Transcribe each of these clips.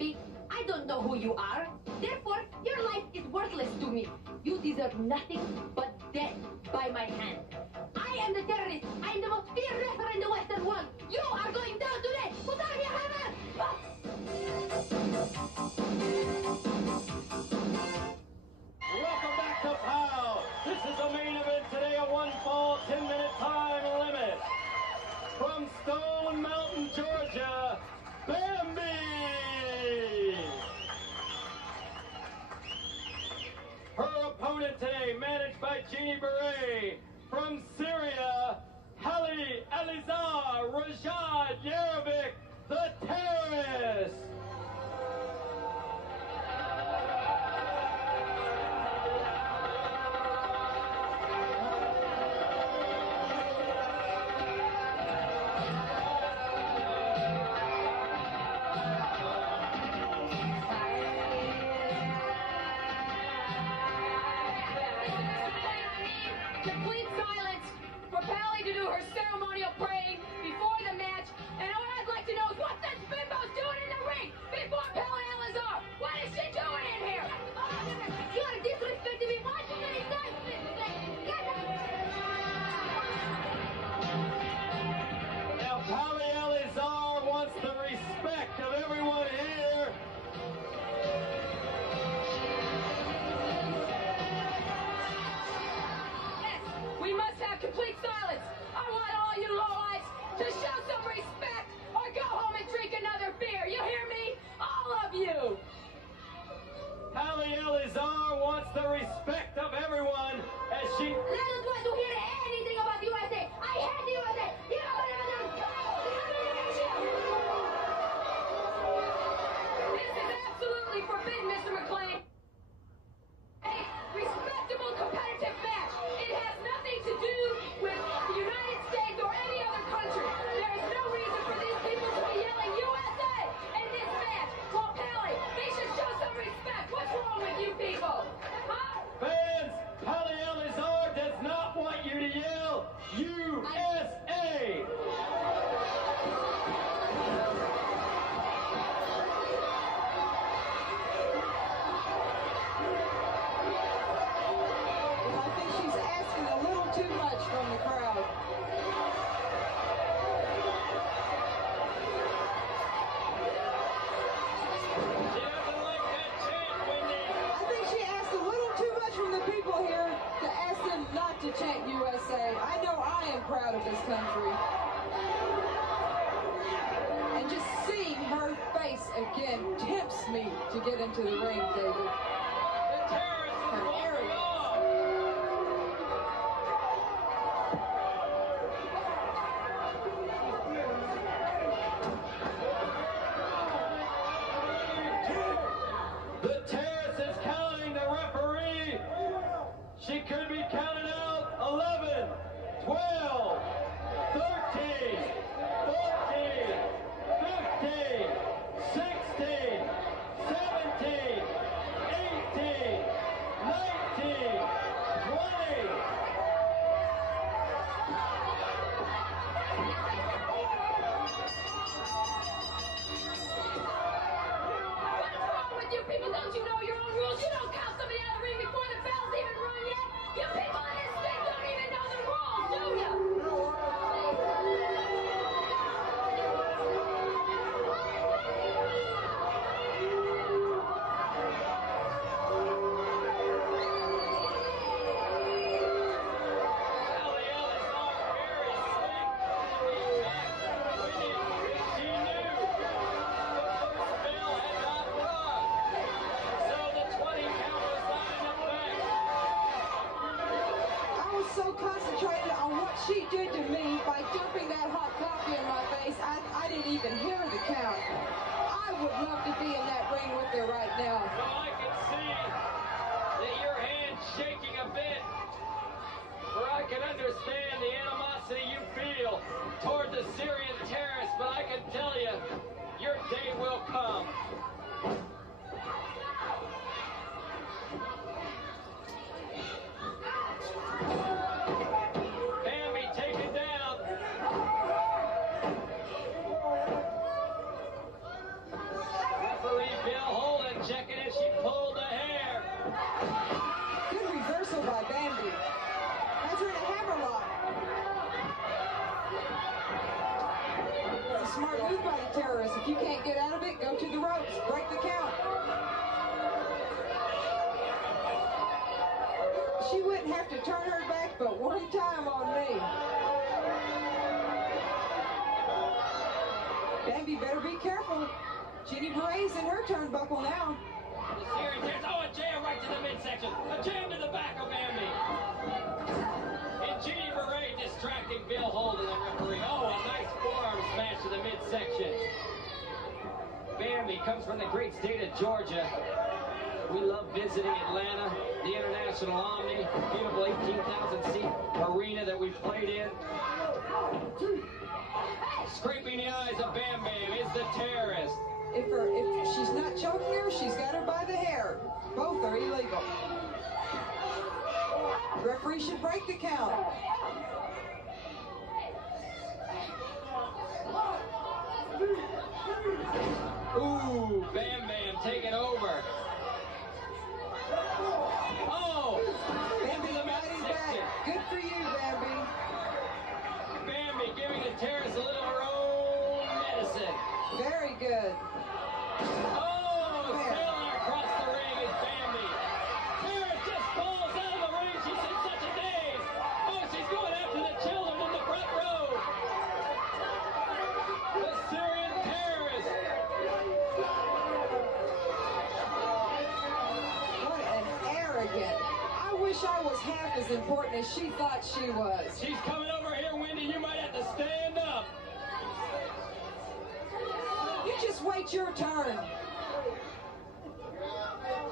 Bambi. I don't know who you are. Therefore, your life is worthless to me. You deserve nothing but death by my hand. I am the terrorist. I am the most feared wrestler in the Western world. You are going down today. Put on your hammer. Welcome back to POW. This is the main event today, a one-fall, 10-minute time limit. From Stone Mountain, Georgia, Bambi! Her opponent today, managed by Jeannie Beret. From Syria, Pali Ali Azar, Rajad Yerovic, the terrorist. Complete silence for Pali to do her ceremonial praying before the match. And what I'd like to know is what this bimbo's doing in the ring before Pali Ali Azar. What is she doing in here? You are disrespecting me one too many times. Now, Pali Ali Azar wants the respect of everyone here. Yes, we must have complete silence. I want all you lowlights to show some respect or go home and drink another beer. You hear me? All of you. Pali Ali Azar wants the respect of everyone as she... I don't want to hear anything about USA. I hate the USA. You know what I'm doing? This is absolutely forbidden, Mr. McClain. A respectable competitive match. It has nothing to do with the United States or any other country. There is no reason for these people to be yelling USA in this match. Well, Pali, they should show some respect. What's wrong with you people? Huh? Fans, Pali Ali Azar does not want you to yell USA! I think she's asking a little too much from the crowd. She doesn't like that chant, Wendy. I think she asked a little too much from the people here to ask them not to chant USA. I know I am proud of this country. And just seeing her face again tempts me to get into the ring, David. The terrorist is Her walking arrogance. off. The terrorist is counting the referee. She could be counted out. 11, 12, 13, 14, 15, 16, 17, 18, 19, 20. What's wrong with you people? Don't you know your own rules? You don't count somebody out of the ring before the bell's even rung yet. You people in this thing don't even know the rules, do you? Pali Ali Azar very slick. Wendy, she knew the first bell had not rung. So the 20 count was not in effect. I was so concentrated on what she did to me by dumping that hot coffee in my face, I didn't even hear the count. I would love to be in that ring with her right now. So I can see that your hand's shaking a bit. For I can understand the animosity you feel toward the Syrian terrorists, but I can tell you, your day will come. Bambi taken down. Referee She wouldn't have to turn her back but one time on me. Bambi better be careful. Ginny Beray's in her turnbuckle now. The series is, oh, a jam right to the midsection. A jam to the back of Bambi. And Ginny Beret distracting Bill Holden, the referee. Oh, a nice forearm smash to the midsection. Bambi comes from the great state of Georgia. We love visiting Atlanta, the International Omni, beautiful 18,000-seat arena that we played in. Scraping the eyes of Bam Bam is the terrorist. If she's not choking her, she's got her by the hair. Both are illegal. The referee should break the count. Ooh, Bam Bam taking over. Oh! Bambi fighting back. Good for you, Bambi. Bambi giving the terrorists a little her own medicine. Very good. Oh! Sailing across the ring is Bambi. Terrorist just falls out of the ring. She's in such a daze. Oh, she's going after the children in the front row. The Syrian terrorist. What an arrogant. I wish I was half as important as she thought she was. She's coming over here, Wendy. You might have to stand up. You just wait your turn.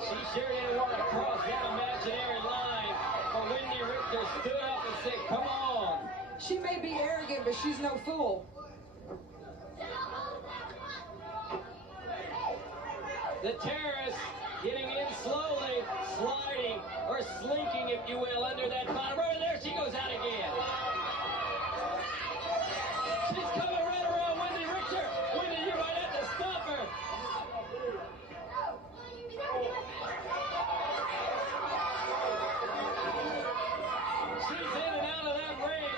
She sure didn't want to cross that imaginary line. But Wendy Richter stood up and said, come on. She may be arrogant, but she's no fool. The terrorist getting in slowly, sliding, or slinking, if you will, under that bottom. Right there, she goes out again. She's coming right around Wendy Richter. Wendy, you might have to stop her. She's in and out of that ring.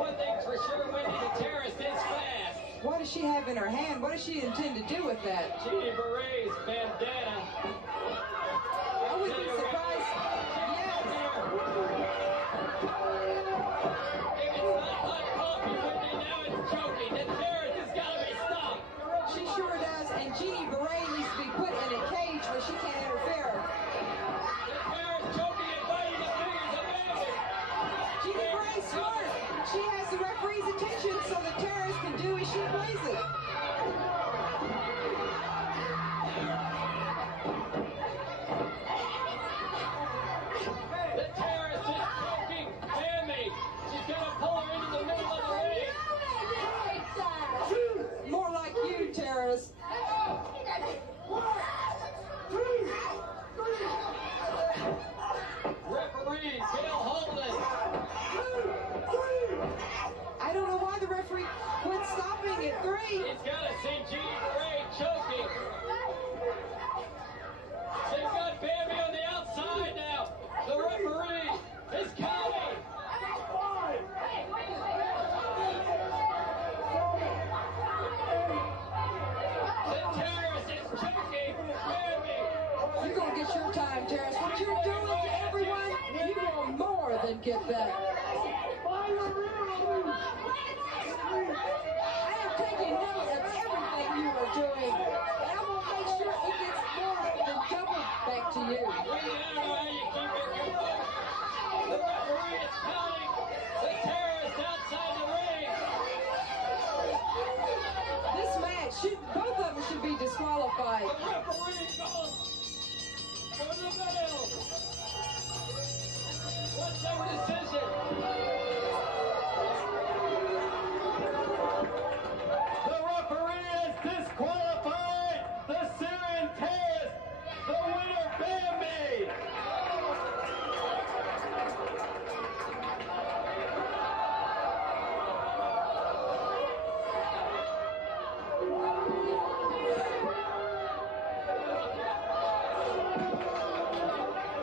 One thing's for sure, Wendy, the terrorist is fast. What does she have in her hand? What does she intend to do with that? Ginny Beret's bandana. I wouldn't be surprised. Yes. If it's not hot coffee, Wendy, now it's choking. The terrorist has got to be stopped. She sure does. And Ginny Beret needs to be put in a cage where she can't interfere. The terrorist choking and biting the fingers of Bambi. Ginny Beret's smart. She has the referee's attention so the terrorist can do as she pleases. The terrorist is choking Bambi. She's going to pull her into the middle of the ring. More like you, terrorist. Referee Bill Holden. I don't know why the referee quit stopping at 3. He's got to see Ginny Beret choking. They've got Bambi on the outside now. The referee is counting. The terrorist is choking Bambi. You're going to get your time, terrorist. What you're doing to everyone, you will more than get that. I am taking note of everything you are doing, and I will make sure it gets more than doubled back to you. Wendy, I don't know how you keep your composure. The referee is counting. The terrorist outside the ring. This match, both of them should be disqualified. The referee goes for the bell. What's their decision? The referee has disqualified the Syrian terrorist. The winner, Bambi.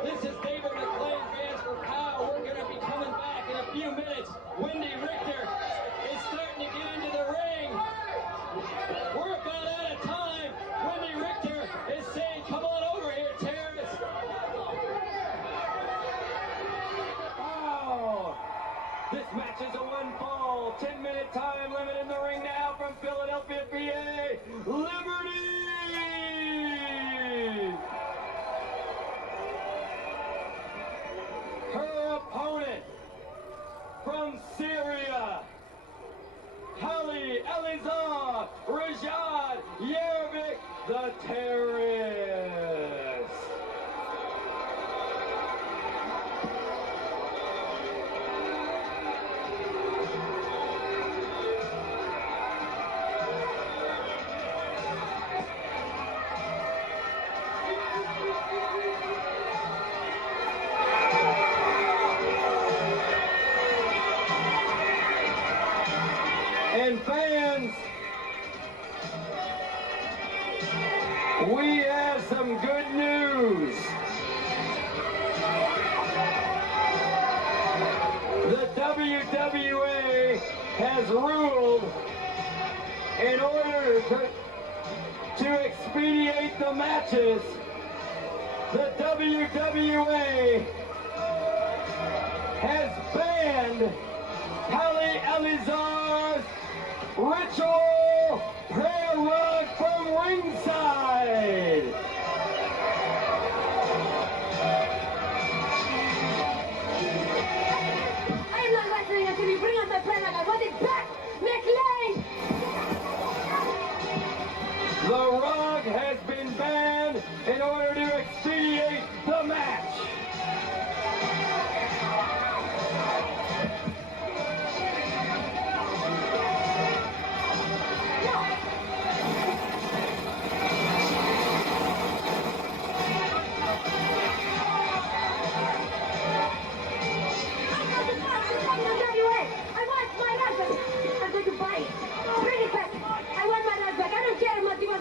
This is David McLean, fans for POWW. We're going to be coming back in a few terrorists. And fans, we have some good news. The WWA has ruled in order to expedite the matches, the WWA has banned Pali Ali Azar's ritual prayer rug from ringside. I am not wrestling until you bring us my prayer rug. I want it back, McLean! The rug has been banned in order to expedite the match.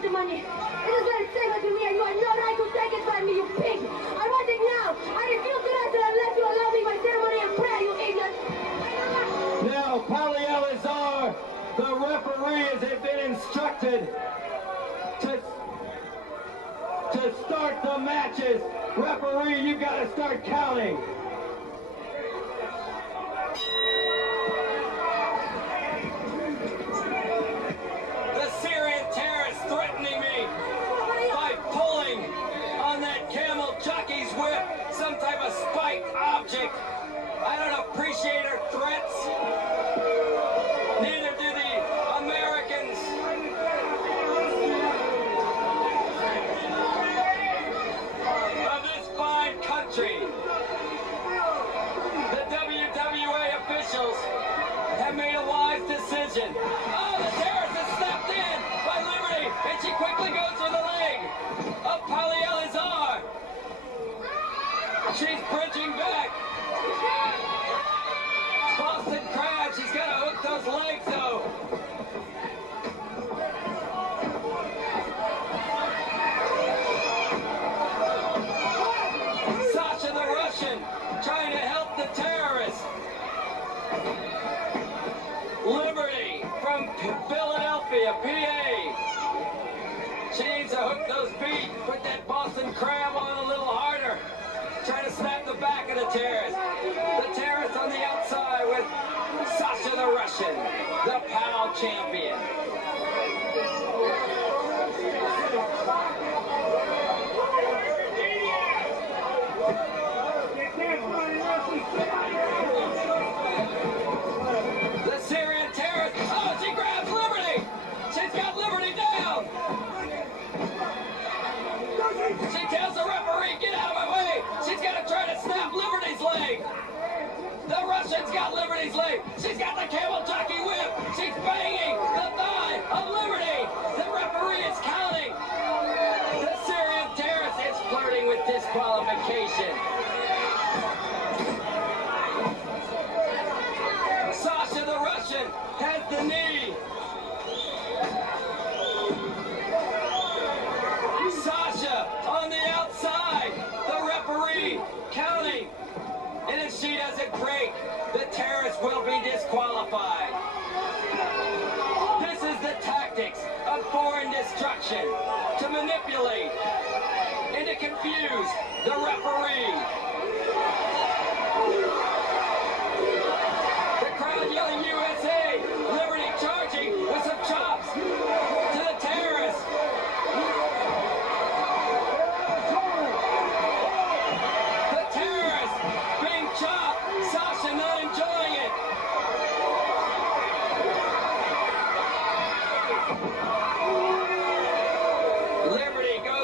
Money. It is very simple to me, and you have no right to take it from me, you pig! I want it now! I refuse to answer unless you allow me my ceremony and prayer, you idiot! Now, Pali Ali Azar, the referee, has been instructed to start the matches. Referee, you gotta start counting. Threatening me by pulling on that camel jockey's whip, some type of spiked object. I don't appreciate her threats. Neither do the Americans. Of this fine country. The WWA officials have made a wise decision. Oh, the terrorist has stepped in by Liberty, and she quickly goes for the leg of Pali Ali Azar. She's bridging back. Boston Crab, she's got to hook those legs though. Sasha the Russian trying to help the terrorists. Liberty from Philadelphia, PA. She needs to hook those feet, put that Boston Crab on a little harder. Try to snap the back of the terrorist. The terrorist on the outside with Sasha the Russian, the POW champion. The Syrian terrorist. Oh, she grabs Liberty. She's got Liberty down. She tells the referee, get out of my way. She's going to try to snap Liberty's leg. The Russian's got Liberty's leg. She's got the camel jockey whip. She's banging the thigh of Liberty. The referee is counting. The Syrian terrorist is flirting with disqualification. Sasha the Russian has the knee. Sasha on the outside. The referee counting. And if she doesn't break, the terrorist will be disqualified. This is the tactics of foreign destruction, to manipulate and to confuse the referee. The crowd yelling USA, Liberty charging with some chops to the terrorist. The terrorist being chopped, Sasha not enjoying it. Liberty goes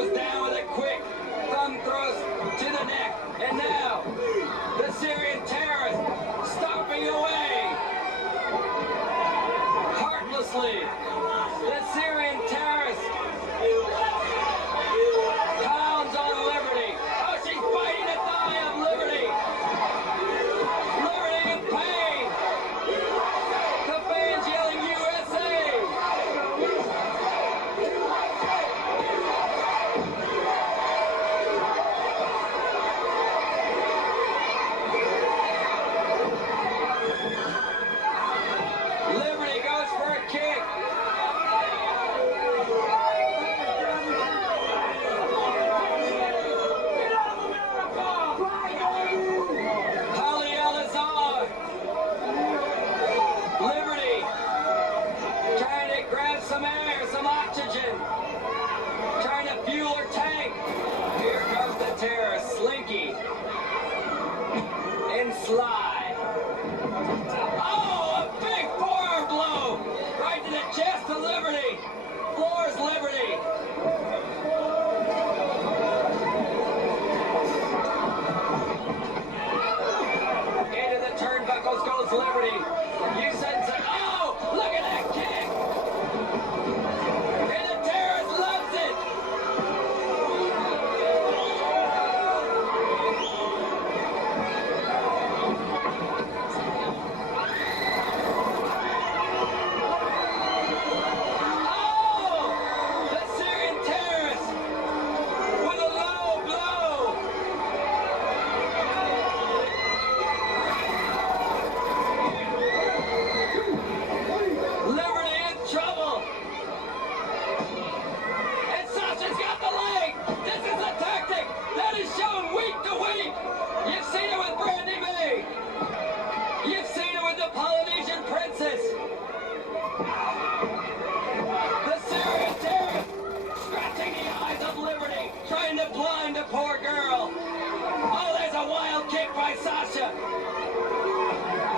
the poor girl. Oh, there's a wild kick by Sasha.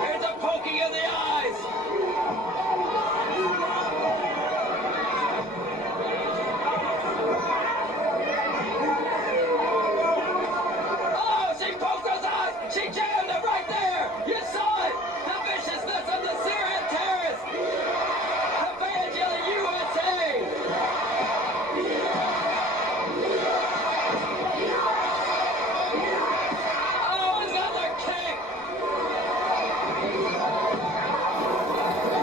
Here's a poking of the eyes. Oh, she poked those eyes. She jammed it right there. You saw it. The viciousness of the Syrian terrorist. The Pali Ali USA. Oh, another kick.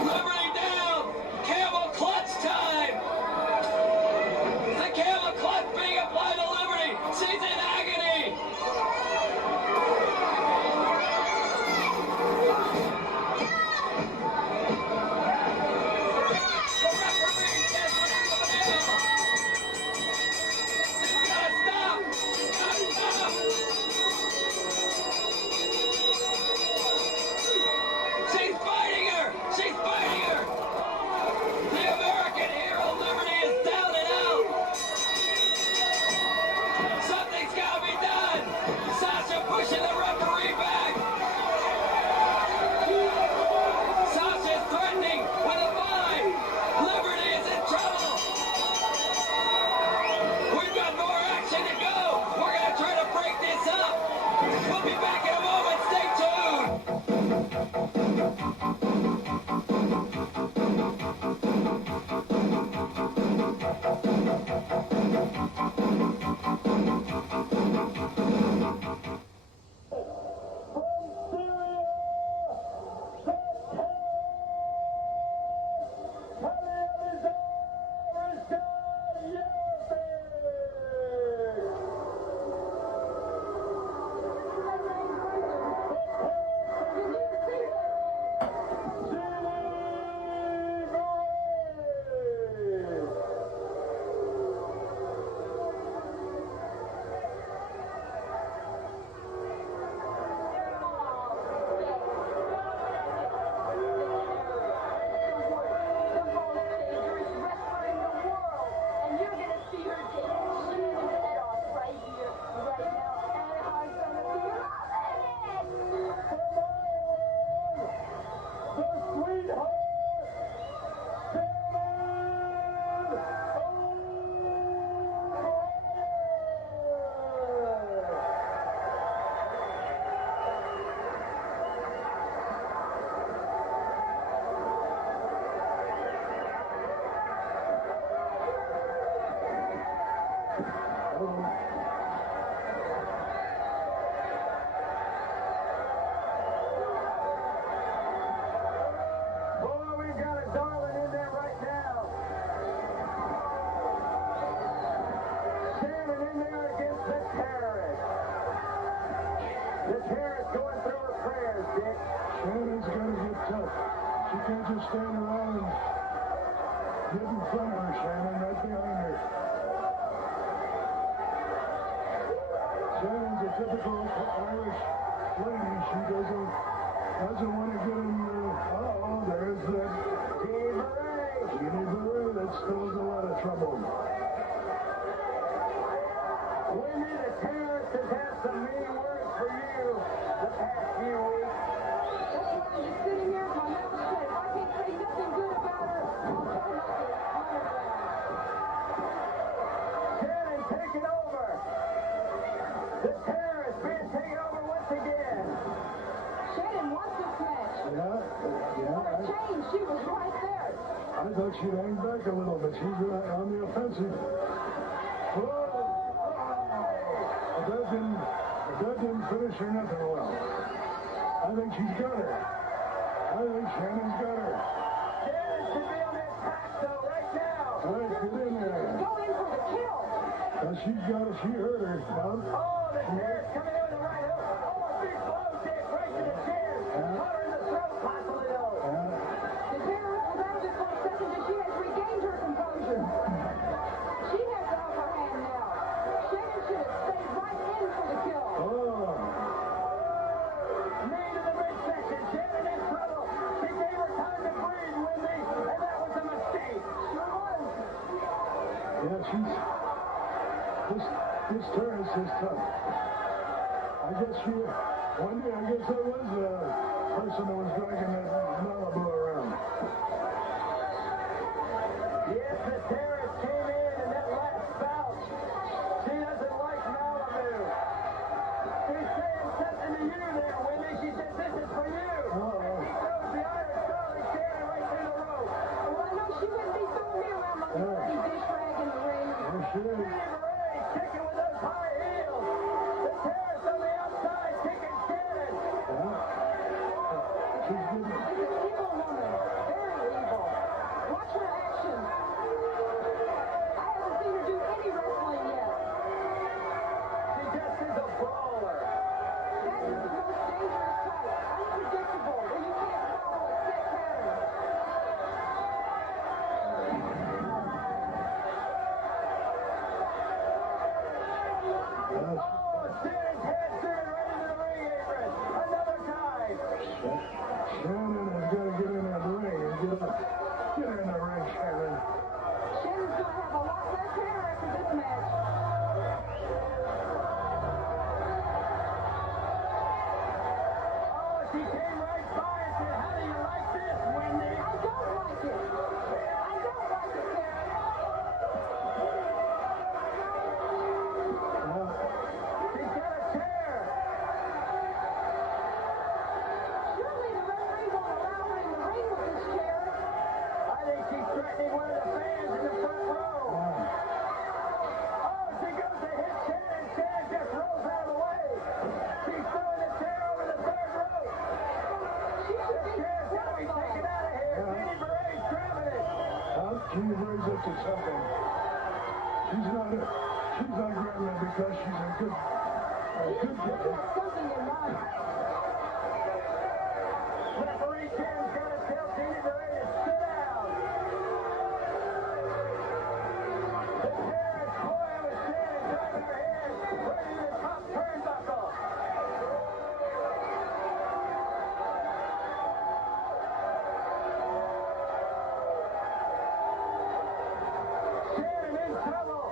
Liberty down. Camel clutch time. The camel clutch being applied to Liberty. She's in agony. The referee says we're in the middle. Gotta stop. Gotta stop. She's fighting her! She's fighting her! The American hero Liberty is down and out! Something's gotta be done! Sasha pushing the referee back! Sasha's threatening with a fine! Liberty is in trouble! We've got more action to go! We're gonna try to break this up! We'll be back in a moment, stay tuned! Shannon's got to get tough. She can't just stand around and get in front of her, Shannon, right behind her. Shannon's a typical Irish lady. She doesn't want to get in there. Uh-oh, there's that Jeannie Beret that spills a lot of trouble. Wendy, the terrorist has had some mean words for you the past few weeks. That's why I'm just sitting here with my mouth shut. If I can't say nothing good about her, I'll try not to apologize. Shannon, take it over. The terrorist being taken over once again. Shannon wants this match. Yeah. For a change, she was right there. I thought she'd hang back a little, but she's on the offensive. Whoa! That didn't finish her nothing well. I think she's got her. I think Shannon's got her. Shannon should be on that pack, though, right now. All right, get in there. Go in for the kill. She's got her. She hurt her. Oh, the terrorist coming in with the right hook. Oh, a big blow, Dick, right to the chin. Caught her in the throat, possibly, though. The terrorist was out of it for a second, but she has regained her composure. She has the upper hand now. Shannon should have stayed right in for the kill. Knee to the midsection. Shannon in trouble. She gave her time to breathe, Wendy, and that was a mistake. Sure was. Yeah, this This terrace is tough. I guess one day, I guess I was the person that was dragging that Malibu around. Yes, the terrorist came in that last bout. She doesn't like Malibu. She's saying something to you there, Wendy. She said, this is for you. Uh-oh. She throws the iron Charlie Shannon right through the rope. Well, I know she wouldn't be throwing me around like a dirty dish rag in the ring. There she is. Jenny Beret kicking with those high heels. The terrorist on the outside kicking Shannon. She's good. She's an evil woman. Very evil. Watch her actions. I haven't seen her do any wrestling yet. She just is a brawler. That is the most dangerous type. Unpredictable, where you can't follow a set pattern. Oh, Shannon's head turned right into the ring apron. Another time. Shannon has got to get in that ring and get up. Get in the ring, Shannon. Shannon's going to have a lot less hair after this match. Oh, she came right by and said, how do you like this, Wendy? I don't like it. I don't like it, Karen. She's got a chair. Surely the referee won't allow her in the ring with this chair. I think she's threatening one of the fans in the front row. Oh, she goes to hit Shannon. Shannon just rolls out of the way. She's throwing the chair over the third rope. She should The be chair's got to be taken out of here. Jenny Beret's grabbing it. Jenny Beret's up to something. She's not grabbing it because she's a good She's guy. got something in mind. Referee Ken's got to tell Jenny Beret to sit down. The terrorist toying with Shannon, driving her head right into the top turnbuckle. Shannon in trouble.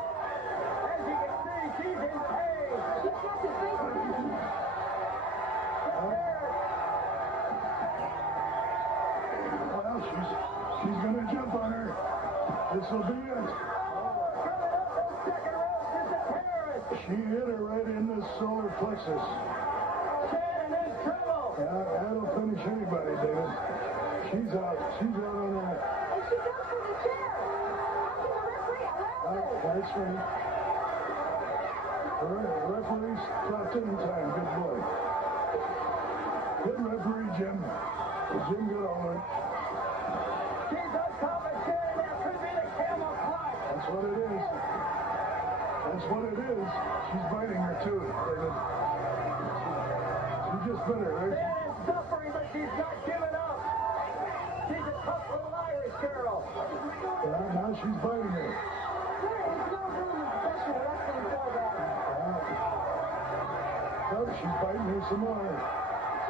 As you can see, she's in pain. She's got to think of this. Well, she's going to jump on her. This will be it. Coming up the second rope is the terrorist. She hit her right in the solar plexus. Shannon in trouble. That'll finish anybody, David. She's out. She's out on that. And she goes for the chair. How can the referee allow this? That's right. The referee stopped in time. Good boy. Good referee, Jim. Jim got all right. She's on top of Shannon. That could be the camel clutch. That's what it is. That's what it is. She's biting her too, David. She just bit her, right? Shannon's suffering, but she's not giving up. She's a tough little Irish girl. Yeah, now she's biting her. There is no room in professional wrestling for that. Oh, she's biting her some more.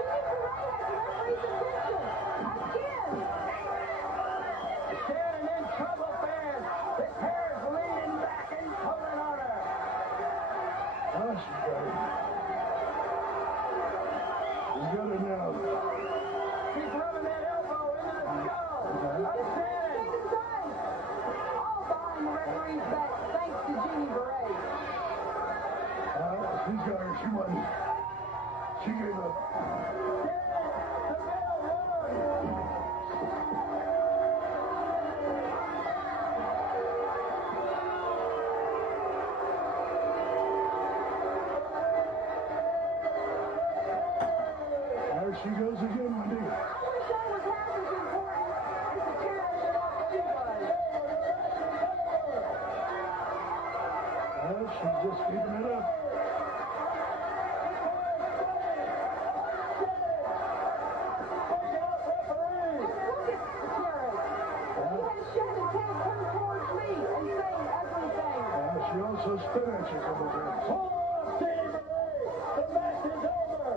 Jenny Beret has the referee's attention. Again. Shannon in trouble, fans. The terrorist leaning back and pulling on her. Oh, she's got it. She's got it now. She's rubbing that elbow into the skull of Shannon. Shannon's eyes. All behind the referee's back, thanks to Jenny Beret. She's got her. She won. She gave up. The bell rung. There she goes again, Wendy. I wish I was half as important as the terrorist thought she was. Well, she's just keeping it up. And look at the terrorist. He has Shannon tag turned towards me and saying everything. She also spit at you a couple times. Hold on, Jenny Beret. The match is over.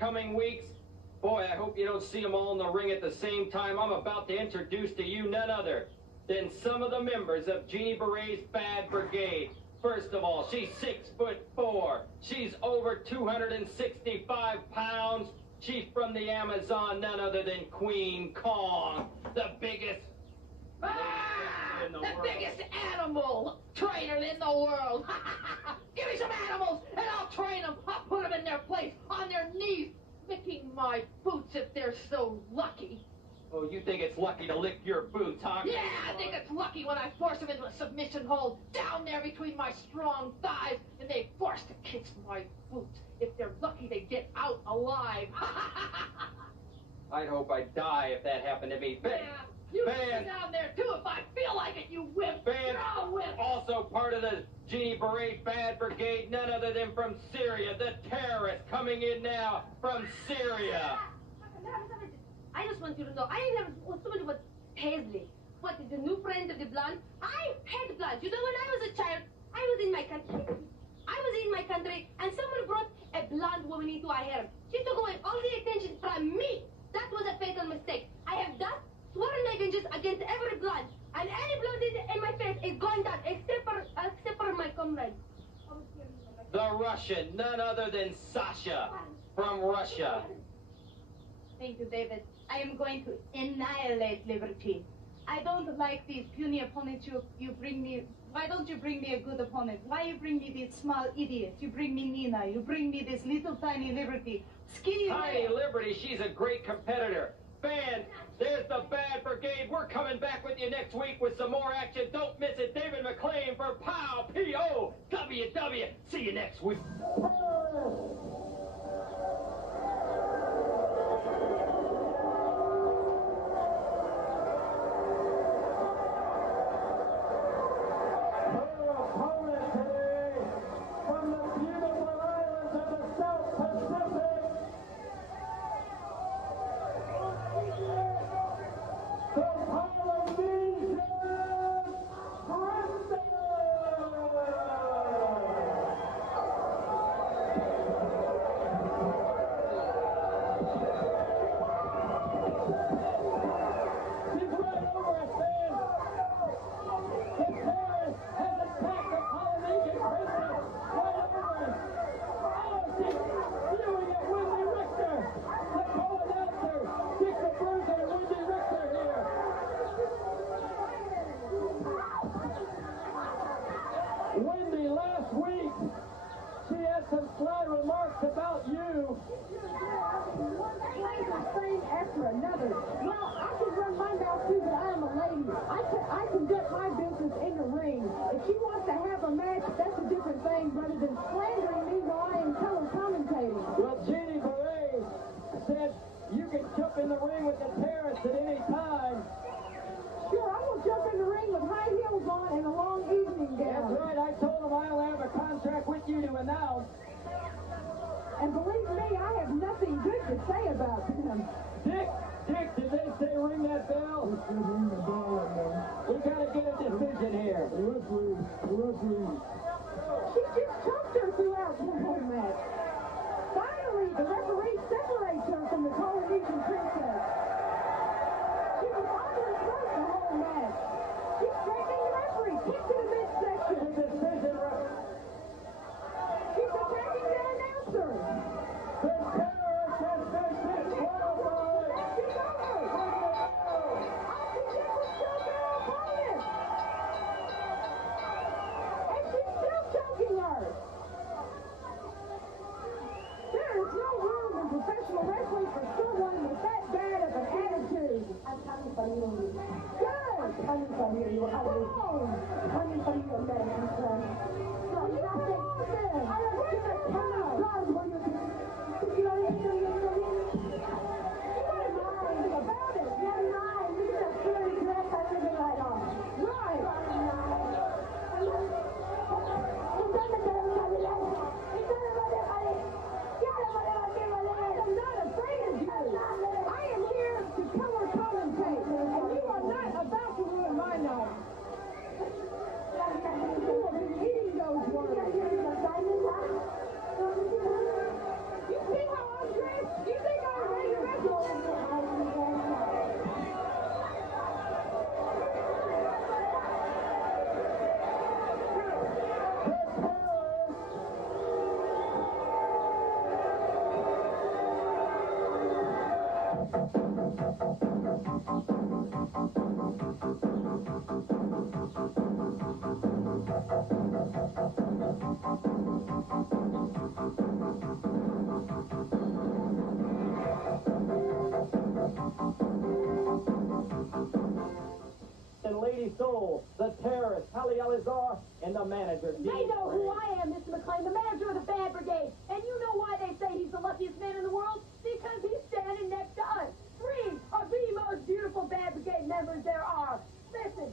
coming weeks? Boy, I hope you don't see them all in the ring at the same time. I'm about to introduce to you none other than some of the members of Jeannie Beret's Bad Brigade. First of all, she's 6'4". She's over 265 pounds. She's from the Amazon, none other than Queen Kong, the biggest in the world. Biggest animal trainer in the world. Give me some animals and I'll train them. I'll put them in their place, on their knees, licking my boots if they're so lucky. Oh, you think it's lucky to lick your boots, huh? Yeah, I think it's lucky when I force them into a submission hold down there between my strong thighs and they force to kiss my boots. If they're lucky, they get out alive. I'd hope I'd die if that happened to me. Yeah, you sit down there too if I feel like it, you whip. Van, You're a whip. also part of the Jeannie Beret Bad Brigade, none other than from Syria, the terrorist coming in now from Syria. I just want you to know, I never was so much about Paisley. What is the new friend of the blonde? I had blonde. You know, when I was a child, I was in my country. And someone brought a blonde woman into our harem. She took away all the attention from me. That was a fatal mistake. I have thus sworn my vengeance against every blonde. And any blood in my face is going down, except for my comrade. The Russian, none other than Sasha from Russia. Thank you, David. I am going to annihilate liberty. I don't like these puny opponents you bring me. Why don't you bring me a good opponent? Why you bring me these small idiots? You bring me Nina. You bring me this little tiny Liberty. Skinny Tiny Liberty, she's a great competitor. Fan, there's the Bad Brigade. We're coming back with you next week with some more action. Don't miss it. David McLean for POWW. See you next week. About you. One thing after another. Well, I can run my mouth too, but I am a lady. I conduct my business in the ring. If she wants to have a match, that's a different thing rather than slandering me while I am color commentating. Well, Jeannie Beret said you can jump in the ring with the terrorists at any time. Sure, I will jump in the ring with high heels on and a long evening gown. That's right. I told them I only have a contract with you to announce. And believe me, I have nothing good to say about them. Dick, did they say ring that bell? Ring the bell on them. We gotta get a decision here. Referee. She just choked her throughout the whole match. Finally, the referee separates her from the Polynesian Princess. She was on her throat the whole match. She's threatening the referee. Kick to the midsection. The decision, She's attacking the announcer. the terrorist has been disqualified. She's over. All she did was choke her opponent. And she's still choking her. There is no room in professional wrestling for someone with that bad of an attitude. I'm coming for you. Good. I'm coming for you. Come on. Coming for you, American son. And Lady Soul, the terrorist, Pali Ali Azar, and the manager. They know who I am, Mr. McClain, the manager of the Bad Brigade. And you know why they say he's the luckiest man in the world? Because he's standing next to us. 3 of the most beautiful Bad Brigade members there are. Listen,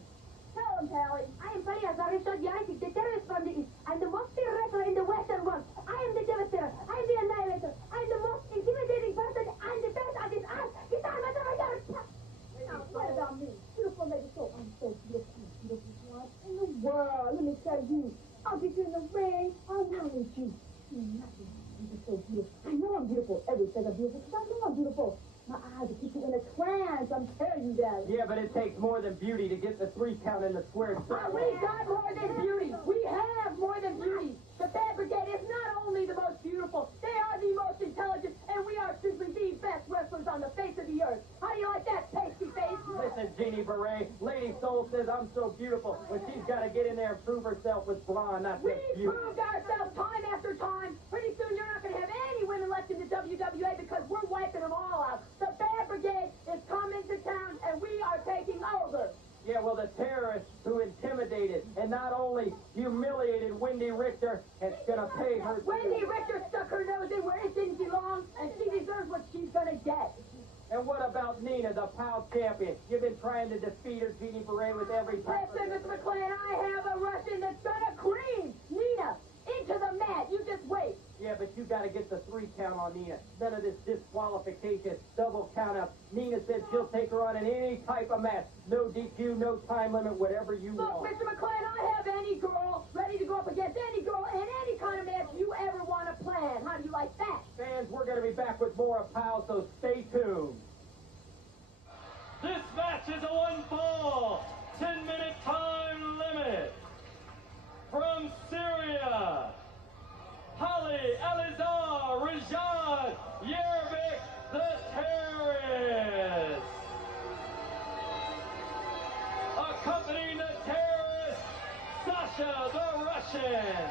tell him, Pally. I am Pali Azar, the terrorist from the East. I'm the most feared wrestler in the Western world. I am the devastator. I am the annihilator. I am the most intimidating person and the best at this art. This time, Now, what about me? Beautiful Lady Soul. I'm so beautiful. Beautiful one in the world. Let me tell you. I'll get you in the ring. I will with you. Nothing. You're so beautiful. I know I'm beautiful. Everybody says I'm beautiful because I know I'm beautiful. My eyes will keep you in a trance. I'm telling you that. Yeah, but it takes more than beauty to get the 3 count in the square circle. We got more than beauty. We have more than beauty. The Bad Brigade is not only the most beautiful, they are the most intelligent, and we are simply the best wrestlers on the face of the earth. How do you like that, pasty face? Listen, Jeannie Beret, Lady Soul says I'm so beautiful when she's got to get in there and prove herself with blonde, not We just beauty. proved ourselves time after time. Pretty soon you're not going to have any women left in the WWA because we're wiping them all out. The Bad Brigade is coming to town, and we are taking over. Yeah, well, the terrorist who intimidated and not only humiliated Wendy Richter is going to pay her. Wendy Richter stuck her nose in where it didn't belong, and she deserves what she's going to get. And what about Nina, the POW champion? You've been trying to defeat her, Jeannie Beret, with every type Listen, Mr. McClain, I have a Russian that's going to cream Nina into the mat. You just wait. Yeah, but you got to get the 3 count on Nina. None of this disqualification, double count up. Nina said she'll take her on in any type of match. No DQ, no time limit, whatever you Look, want. Mr. McClain, I have any girl ready to go up against any girl in any kind of match you ever want to plan. How do you like that? Fans, we're going to be back with more of POW, so stay tuned. This match is a 1-fall, 10-minute time limit. From Syria, Pali Ali Azar, Rajad Yervik, the terrorist. Accompanying the terrorist, Sasha the Russian.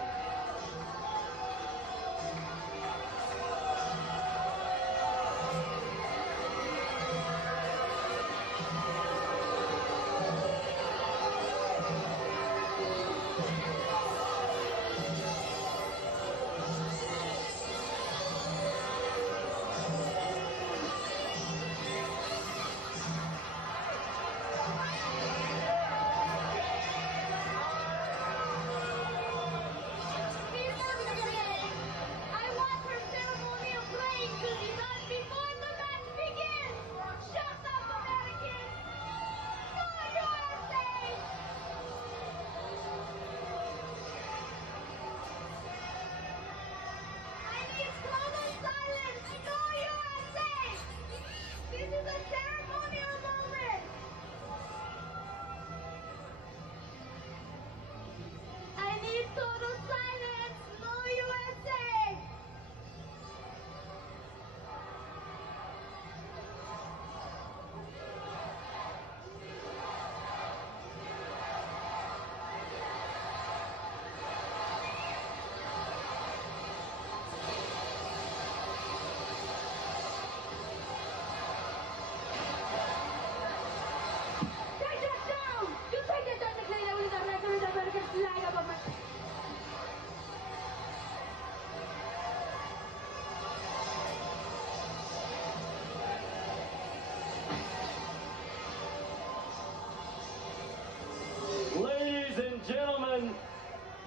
Ladies and gentlemen,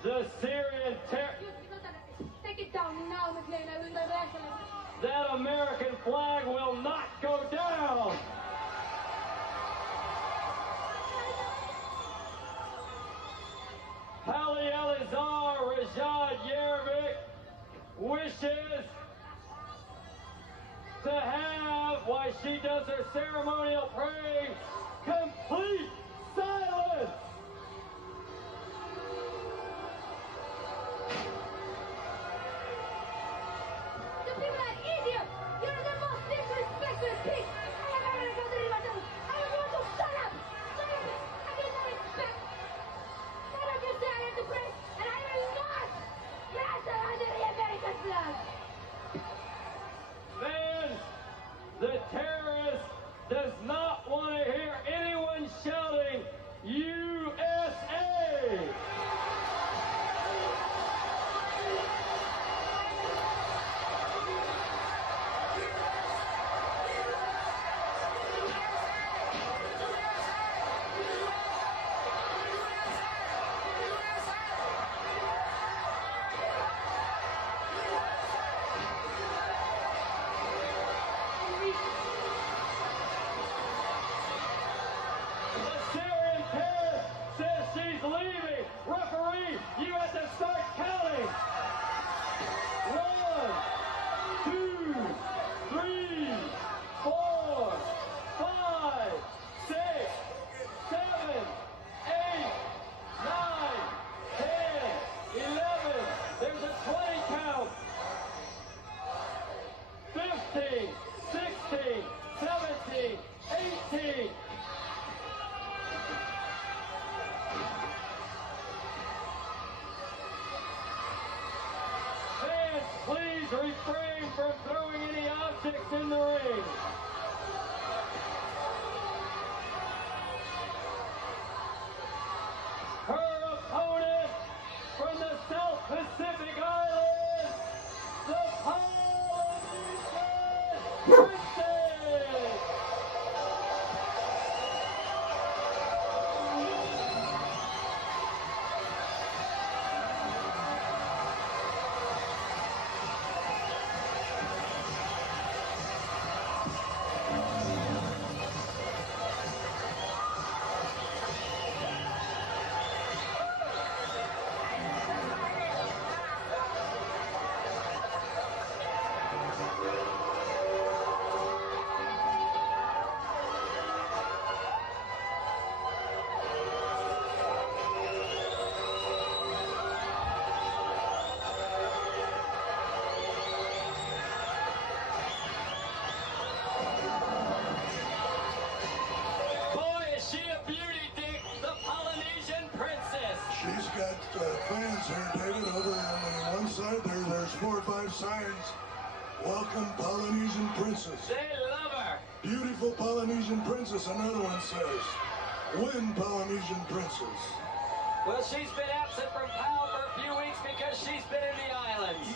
the Syrian terror. Take it down now, McClain. I will not wrestle. That American flag will not go down. Pali Ali Azar, Rajad Yervik wishes to have, while she does her ceremonial praying, complete silence. You people are idiots! You're the most disrespectful pigs I have ever encountered in my life! I want you to shut up! please refrain from throwing any objects in the ring. Her opponent from the South Pacific Islands, the Polynesian Princess. She's got fans here, David, over on the one side. There's 4 or 5 signs. Welcome, Polynesian Princess. They love her. Beautiful Polynesian Princess, another one says. Win, Polynesian Princess. Well, she's been absent from POW for a few weeks because she's been in the islands.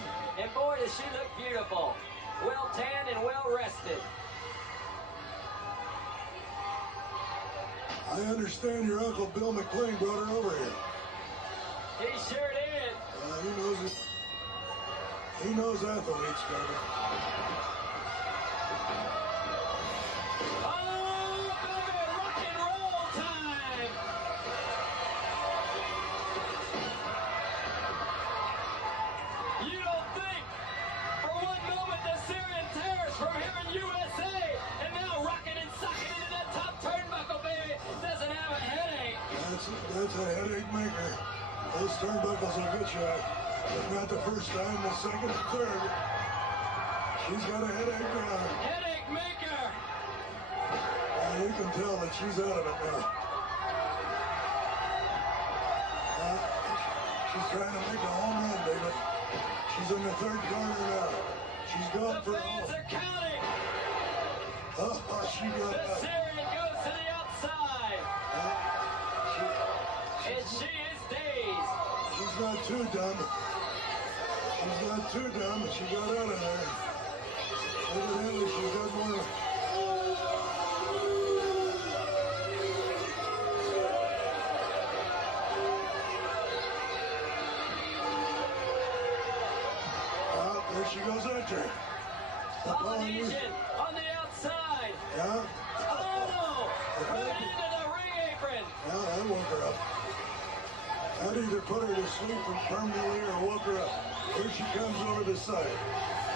And boy, does she look beautiful. Well tanned and well rested. I understand your Uncle Bill McLean brought her over here. He sure did. He knows it. He knows athletes, David. Oh, baby, rock and roll time. You don't think for one moment the Syrian terrorist from here in USA and now rocking and socking into that top turnbuckle, baby, doesn't have a headache. That's a headache maker. Those turnbuckles will get you. But not the first time, the second, the third. She's got a headache now. Headache maker. You can tell that she's out of it now. She's trying to make a home run, David. She's in the 3rd corner now. She's gone The for fans are counting. She got The out. Syrian goes to the outside. And she is dazed. She's not too dumb. She's not too dumb. She got out of there. Evidently, she's got more. There she goes after. Polynesian on the outside. Yeah. Oh! Right into the ring apron. Yeah, that woke her up. That either put her to sleep permanently or woke her up. Here she comes over the side.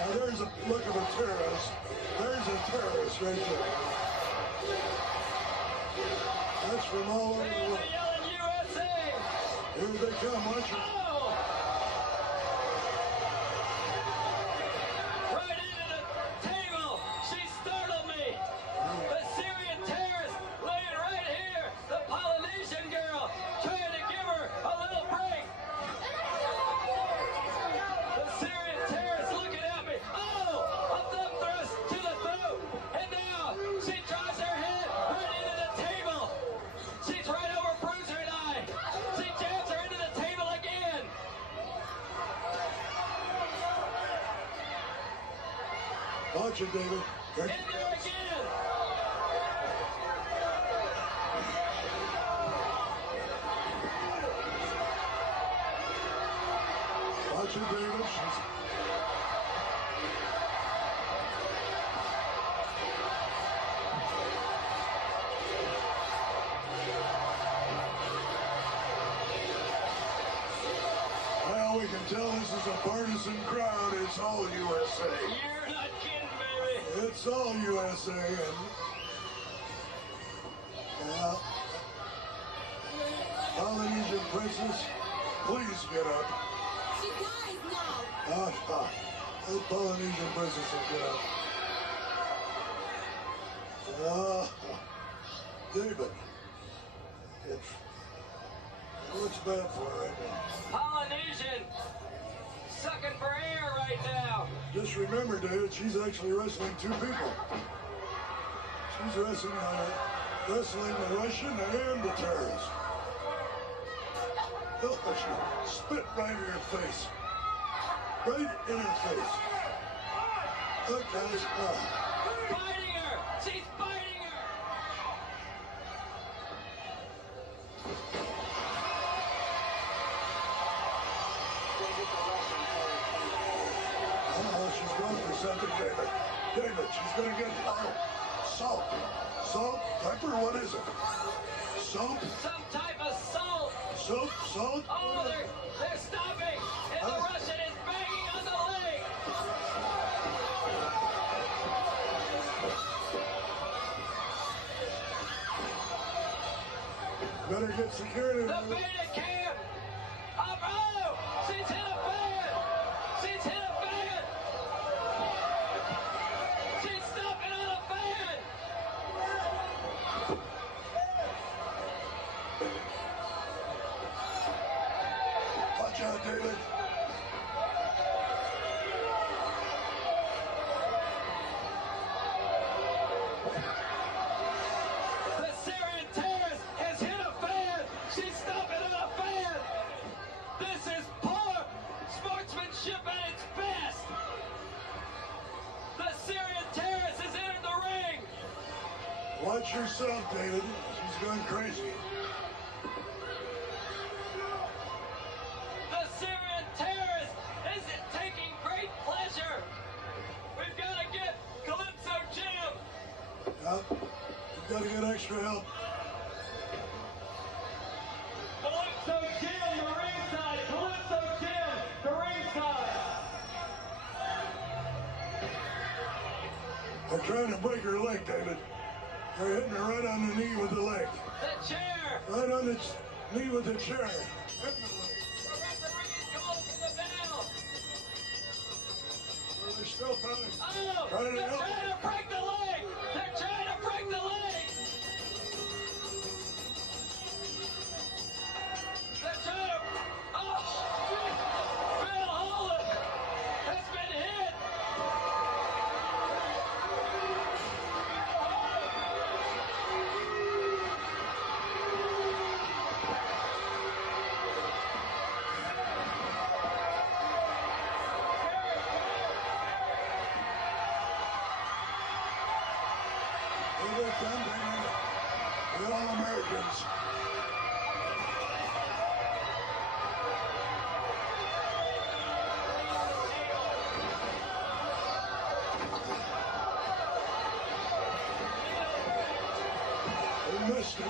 Now there's a look of a terrorist. There's a terrorist right there. That's from all over the Fans world. are yelling USA. Here they come, watch it. Oh! Right into the table. She startled me. The Syrian terrorist laying right here. The Polynesian girl trying to give her a little break. The Syrian terrorist looking at me. Oh! A thumb thrust to the throat. And now she drives her head right into the table. She's right over Bruiser and I. She jams her into the table again. Watch it, David. Here- In there again. Watch it, David. Well, we can tell this is a partisan crowd. It's all USA. You're not kidding, baby. It's all USA. And Polynesian Princess, please get up. She dies now. The Polynesian Princess will get up. David, it looks bad for her right now. Polynesian sucking for air right now. Just remember, David, she's actually wrestling two people. She's wrestling the Russian and the terrorist. Oh, she spit right in her face. Right in her face. Look, guys. Fighting her! She's fighting her! Oh, she's going for something, David. David, she's going to get salt. Salt? Pepper? What is it? Soap? Some type of salt! Soap? Salt? Oh, they're stopping! And the Russian is banging on the leg! Better get security. The beta cam! Up! Oh! She's hit a fan! She's hit a fan! She's stopping on a fan! Watch out, David. The Syrian terrorist has hit a fan! She's stopping on a fan! This is poor sportsmanship at its best! The Syrian terrorist has entered the ring! Watch yourself, David. She's going crazy. The Syrian terrorist is taking great pleasure! We've got to get Calypso Jim! Yep. We've got to get extra help. Calypso Jim, the ringside! Calypso Jim, the ringside! They're trying to break her leg, David. They're hitting her right on the knee with the leg. The chair! Right on the knee with the chair. Hitting the leg. The referee's calling for the bell! Well, they're still coming. Oh! Trying to They're help. trying to break the leg! They're trying to break the leg! They're trying to... Oh! Bill Holland has been hit! Here they come, David. We're all Americans. They missed it.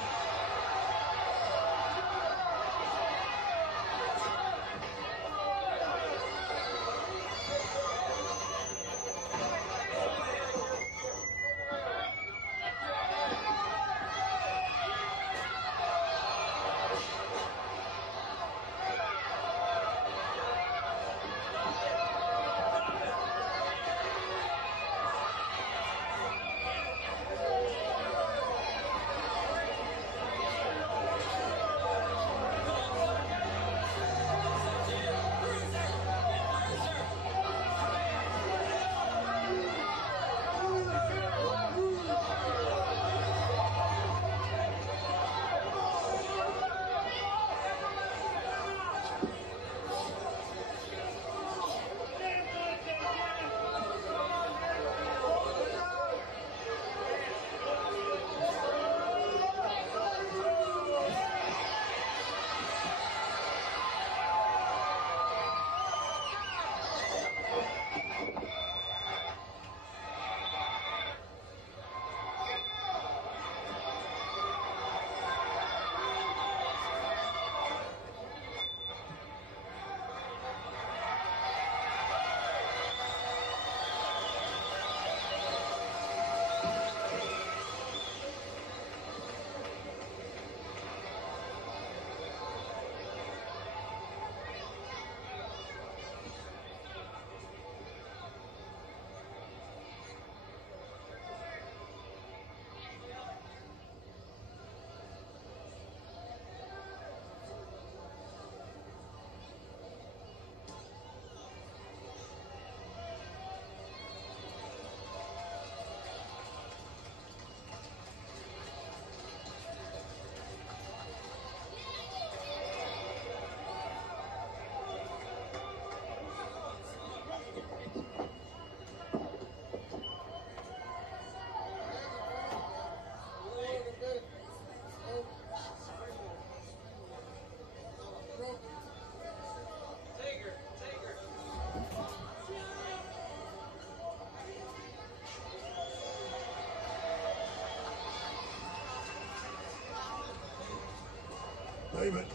David,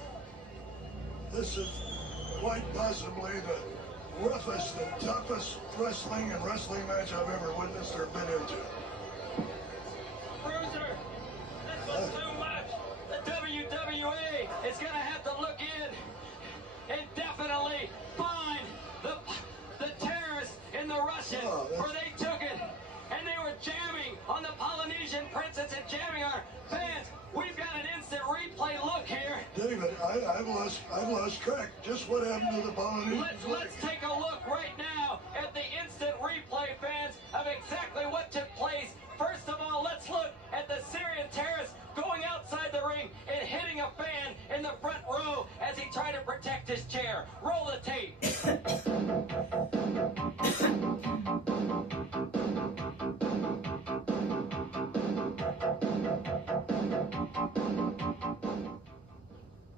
this is quite possibly the roughest and toughest wrestling match I've ever witnessed or been into. Bruiser, this was too much. The WWE is going to have to look in and definitely find the terrorists in the Russian where they took it. And they were jamming on the Polynesian Princess and jamming our fans. We've got an instant replay look here. David, I've lost track. Just what happened to the Polynesian? Let's take a look right now at the instant replay, fans, of exactly what took place. First of all, let's look at the Syrian terrorist going outside the ring and hitting a fan in the front row as he tried to protect his chair. Roll the tape.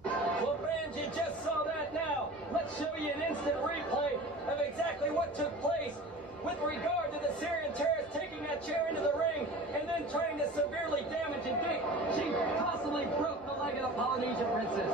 Well, fans, you just saw that now. Let's show you an instant replay of exactly what took place with regard to the Syrian terrorist taking that chair into the ring and then trying to severely damage and Dick. She possibly broke the leg of the Polynesian Princess.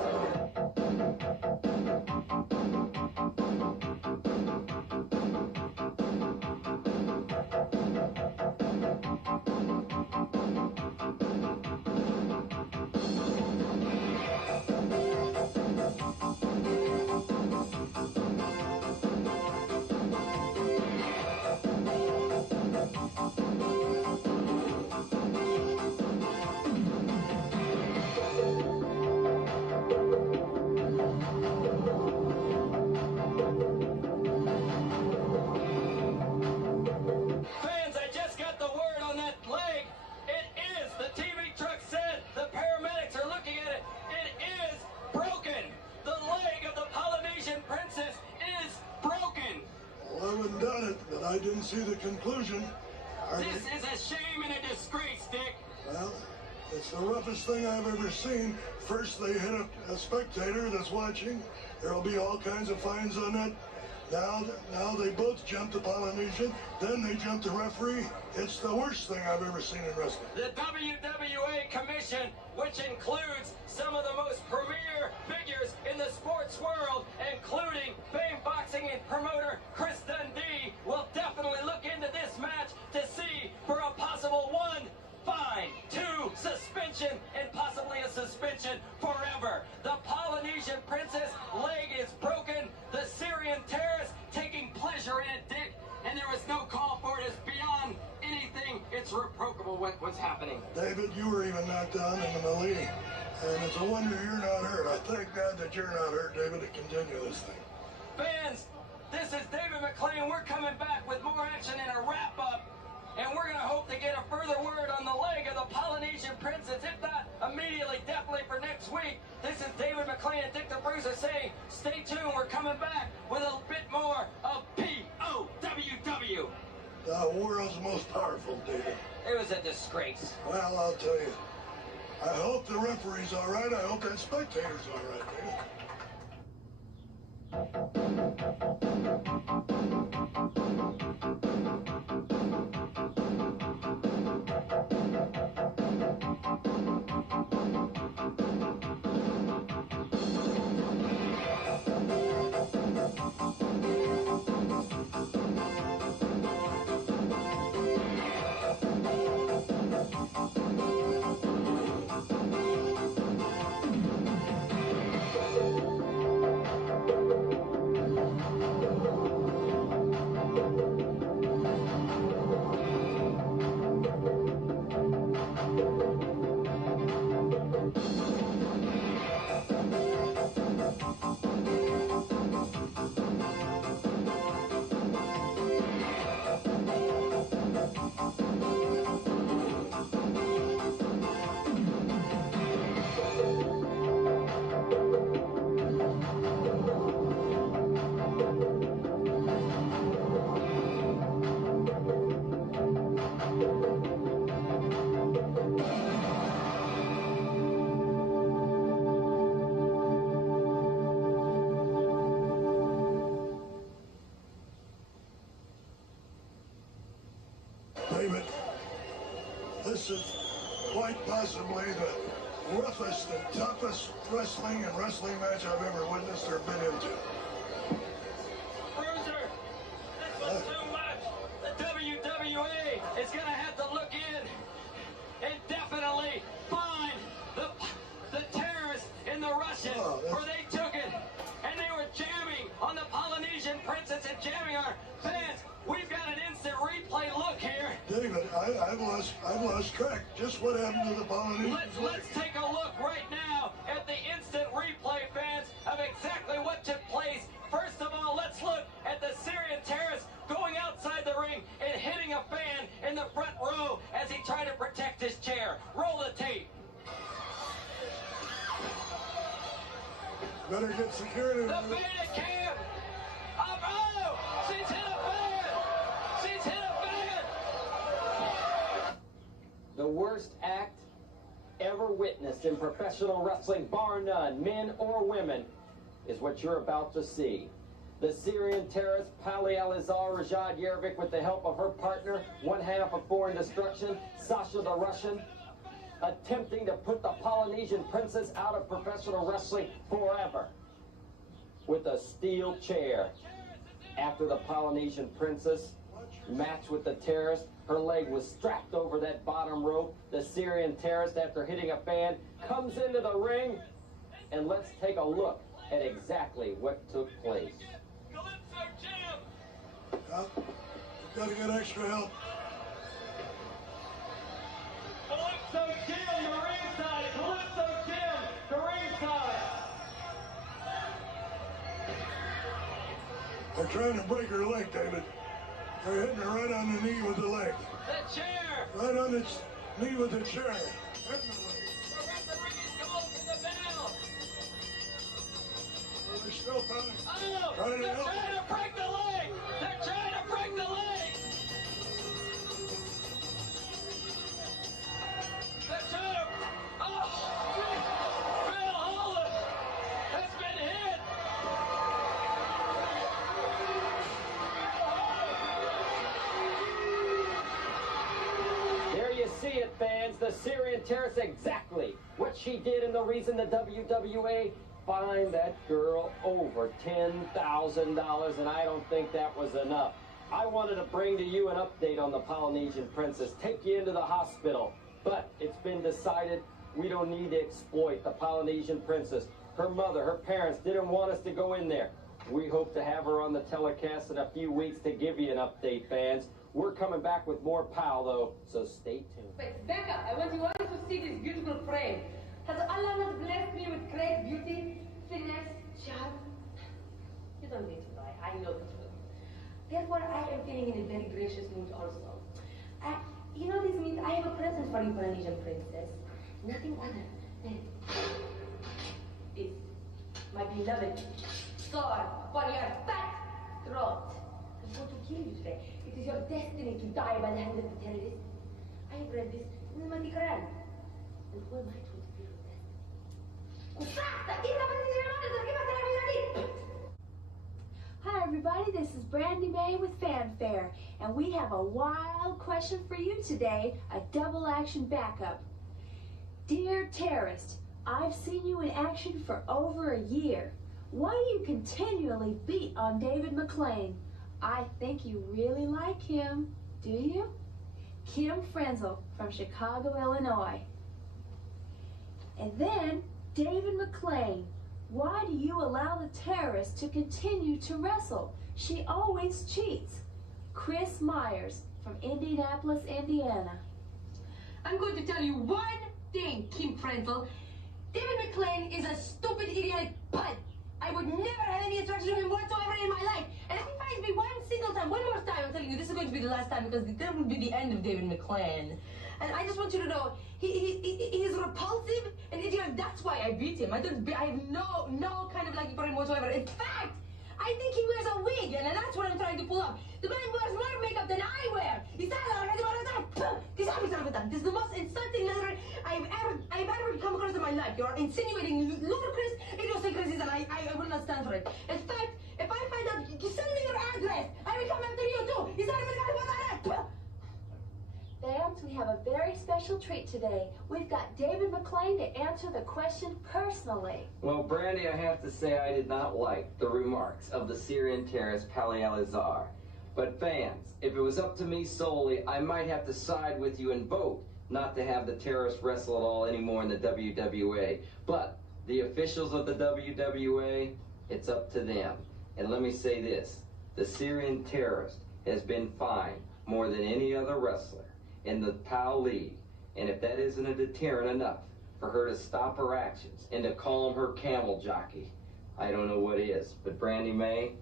Fans, I just got the word on that leg. It is, the TV truck said, the paramedics are looking at it. It is broken. The leg of the Polynesian Princess is broken. Well, I wouldn't doubt it, but I didn't see the conclusion. This is a shame and a disgrace, Dick. Well, it's the roughest thing I've ever seen. First, they hit a spectator that's watching. There'll be all kinds of fines on that. Now they both jumped the Polynesian, then they jumped the referee. It's the worst thing I've ever seen in wrestling. The WWA Commission, which includes some of the most premier figures in the sports world, including famed boxing and promoter Chris Dundee, will definitely look into this match to see for a possible 1 fine, 2 suspension, and possibly a suspension forever. The Polynesian Princess leg is broken. The Syrian terrorist taking pleasure in it, Dick, and there was no call for it. It's beyond anything. It's reproachable what was happening. David, you were even knocked down in the melee, and it's a wonder you're not hurt. I thank God that you're not hurt, David, to continue this thing. Fans, this is David McClain. We're coming back with more action and a wrap-up, and we're going to hope to get a further word on the leg of the Polynesian Princess, if not immediately, definitely for next week. This is David McClain and Dick the Bruiser saying, stay tuned. We're coming back with a bit more of POWW. The world's most powerful, David. It was a disgrace. Well, I'll tell you. I hope the referee's all right. I hope that spectator's all right, David. David, this is quite possibly the roughest and toughest wrestling match I've ever witnessed or been into. Bruiser, this was too much. The WWE is going to have to look in and definitely find the terrorists in the Russian, where they took it and they were jamming on the Polynesian Princess and jamming our fans. We've got an instant replay look here. David, I've lost track. Just what happened to the Polynesian? Let's take a look right now at the instant replay, fans, of exactly what took place. First of all, let's look at the Syrian terrorist going outside the ring and hitting a fan in the front row as he tried to protect his chair. Roll the tape. Better get security. The beta cam. Oh, she's hit a fan. She's hit a fan. The worst act ever witnessed in professional wrestling, bar none, men or women, is what you're about to see. The Syrian terrorist Pali Ali Azar with the help of her partner, one half of Foreign Destruction, Sasha the Russian, attempting to put the Polynesian Princess out of professional wrestling forever with a steel chair. After the Polynesian Princess matched with the terrorist, her leg was strapped over that bottom rope. The Syrian terrorist, after hitting a fan, comes into the ring, and let's take a look at exactly what took place. Calypso Jim. Gotta get extra help. Calypso Jim to ringside. Calypso Jim to ringside. They're trying to break her leg, David. They're hitting her right on the knee with the leg. The chair. Right on the knee with the chair. Hitting the leg. The referee is calling for the bell. They're still trying Oh, to they're help. trying to break the leg. They're trying to break the leg. They're trying to... Oh, Phil Holland has been hit. There you see it, fans. The Syrian terrorist, exactly what she did, and the reason the WWA fined that girl over $10,000, and I don't think that was enough. I wanted to bring to you an update on the Polynesian Princess, take you into the hospital, but it's been decided we don't need to exploit the Polynesian Princess. Her mother, her parents didn't want us to go in there. We hope to have her on the telecast in a few weeks to give you an update, fans. We're coming back with more POW, though, so stay tuned. Wait, back up. I want you all to see this beautiful frame. Has Allah not blessed me with great beauty, finesse, charm? You don't need to lie. I know the truth. Therefore, I am feeling in a very gracious mood also. You know this means I have a present for you, Polynesian Princess. Nothing other than this, my beloved sword for your fat throat. I'm going to kill you today. It is your destiny to die by the hand of the terrorist. I have read this in the Mati Quran. And who am I to interfere with that? Hi everybody, this is Brandy Mae with Fanfare, and we have a wild question for you today, a double action backup. Dear terrorist, I've seen you in action for over a year. Why do you continually beat on David McClain? I think you really like him. Do you? Kim Frenzel from Chicago, Illinois. And then, David McClain, why do you allow the terrorist to continue to wrestle? She always cheats. Chris Myers from Indianapolis, Indiana. I'm going to tell you one thing, Kim Frenzel. David McClain is a stupid, idiotic pud. I would never have any interaction with him whatsoever in my life. And if he finds me one single time, one more time, I'm telling you, this is going to be the last time, because that would be the end of David McClain. And I just want you to know, he is repulsive and idiotic. That's why I beat him. I have no kind of liking for him whatsoever. In fact, I think he wears a wig, and that's what I'm trying to pull up. The man wears more makeup than I wear. This is the most insulting letter I've ever come across in my life. You are insinuating ludicrous idiosyncrasies, and I will not stand for it. In fact, if I find out, you send me your address. I will come after you too. There, fans, we have a very special treat today. We've got David McLean to answer the question personally. Well, Brandy, I have to say I did not like the remarks of the Syrian terrorist Pali Ali Azar. But fans, if it was up to me solely, I might have to side with you and vote not to have the terrorists wrestle at all anymore in the WWA. But the officials of the WWA, it's up to them. And let me say this, the Syrian terrorist has been fined more than any other wrestler in the POW League. And if that isn't a deterrent enough for her to stop her actions and to call him her camel jockey, I don't know what is. But Brandy May,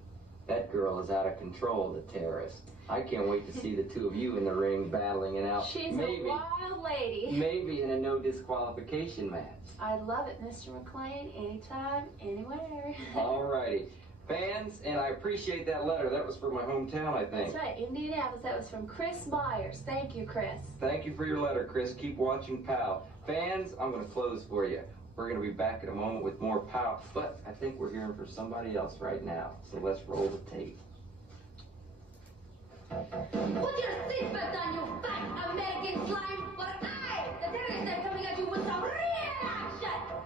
that girl is out of control, the terrorist. I can't wait to see the two of you in the ring battling it out. She's a wild lady. Maybe in a no disqualification match. I love it, Mr. McLean. Anytime, anywhere. All righty. Fans, and I appreciate that letter. That was from my hometown, I think. That's right, Indianapolis. That was from Chris Myers. Thank you, Chris. Thank you for your letter, Chris. Keep watching POW. Fans, I'm going to close for you. We're going to be back in a moment with more POW, but I think we're hearing from somebody else right now. So let's roll the tape. Put your seatbelt on, you fat American slime, but I, the terrorist, am coming at you with some real action!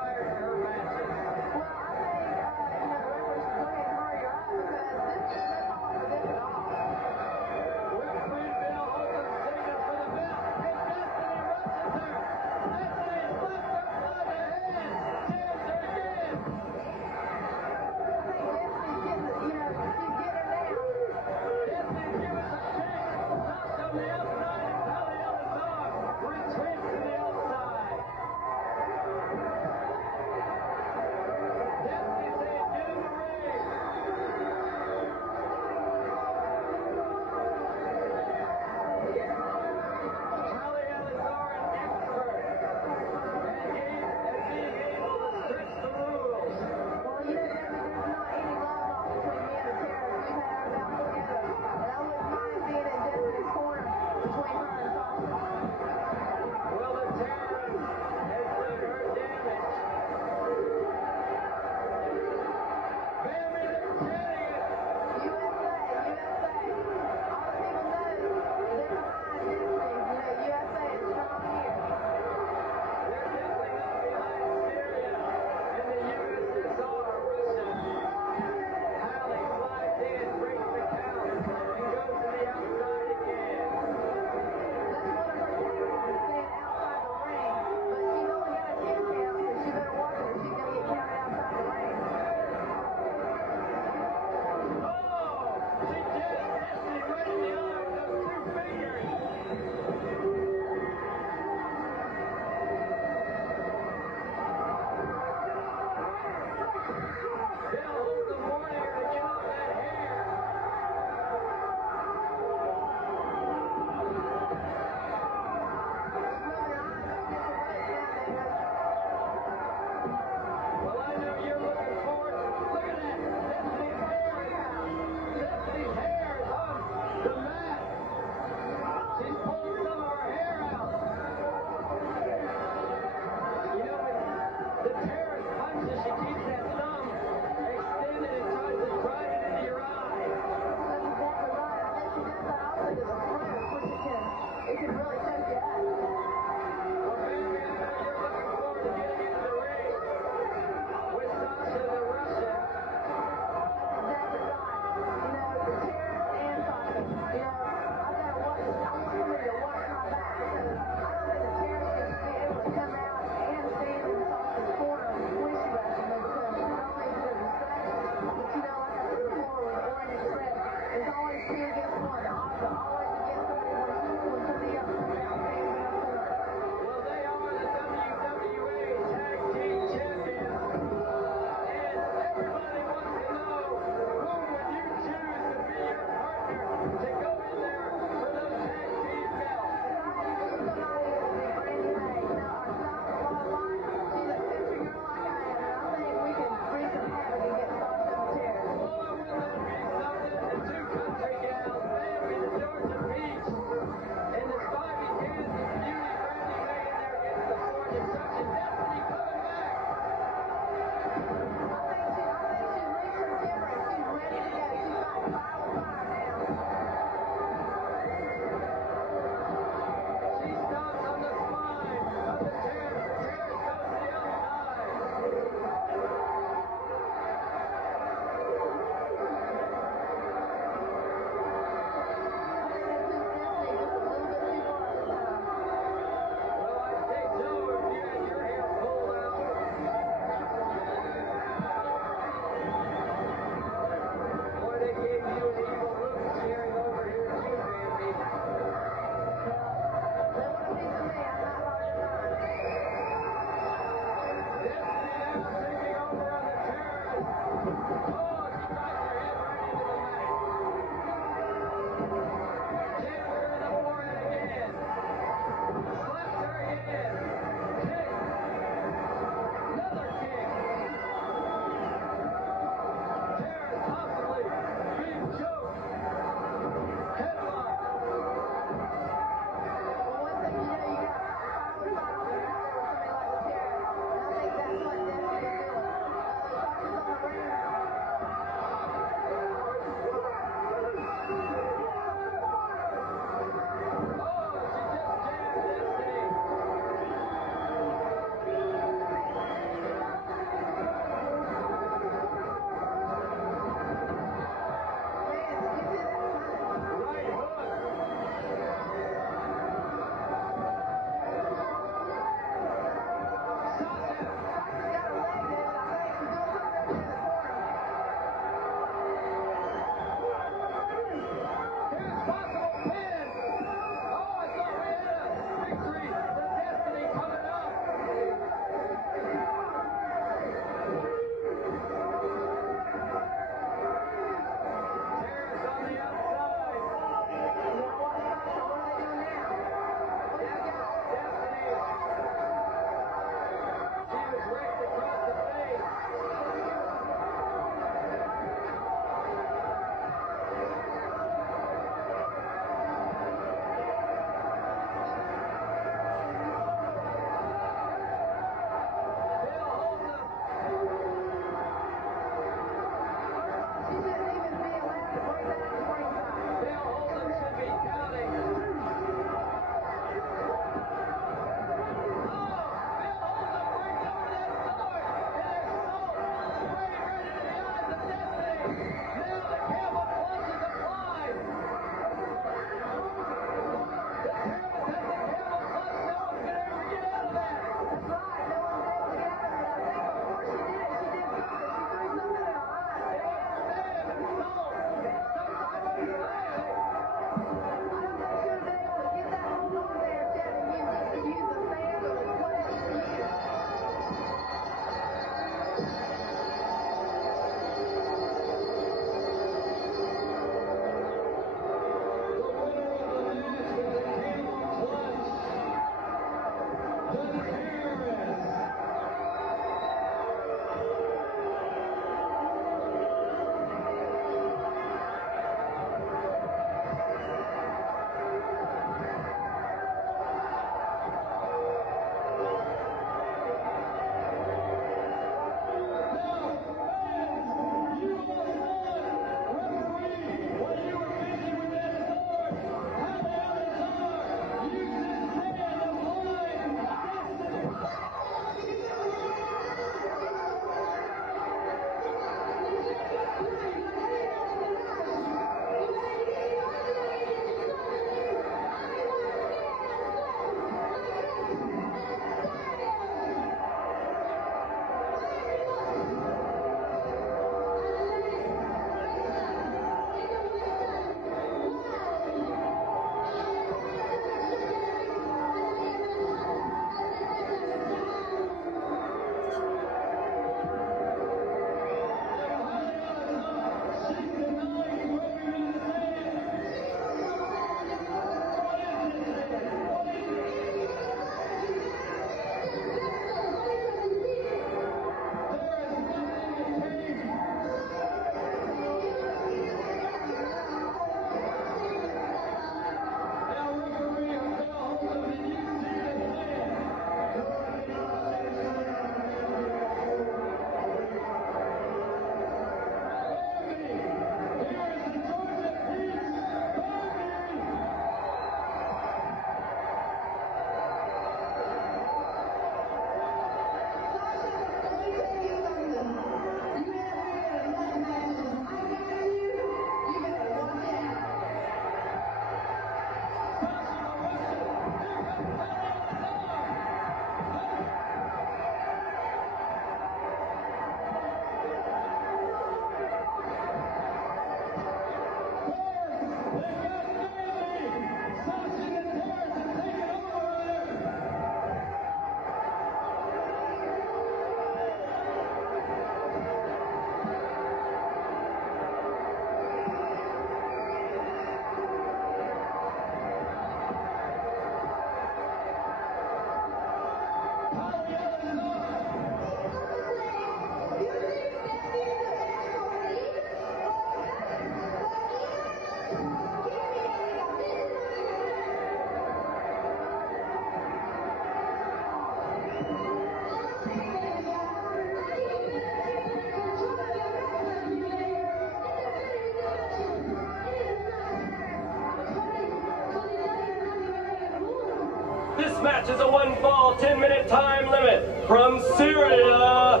This match is a one-fall, 10-minute time limit. From Syria,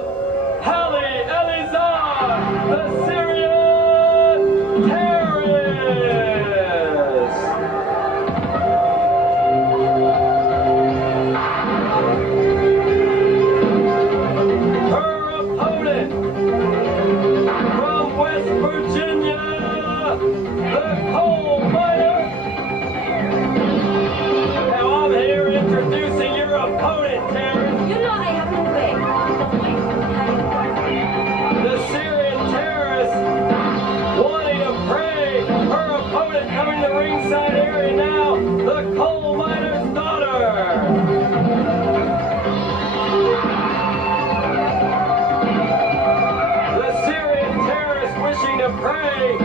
Pali Ali Azar, the Syrian terrorist. Her opponent from West Virginia, the coal miner. Now I'm here introducing your opponent, Terrence. You know I have to pay. The Syrian terrorist wanting to pray. Her opponent coming to the ringside area now, the coal miner's daughter. The Syrian terrorist wishing to pray.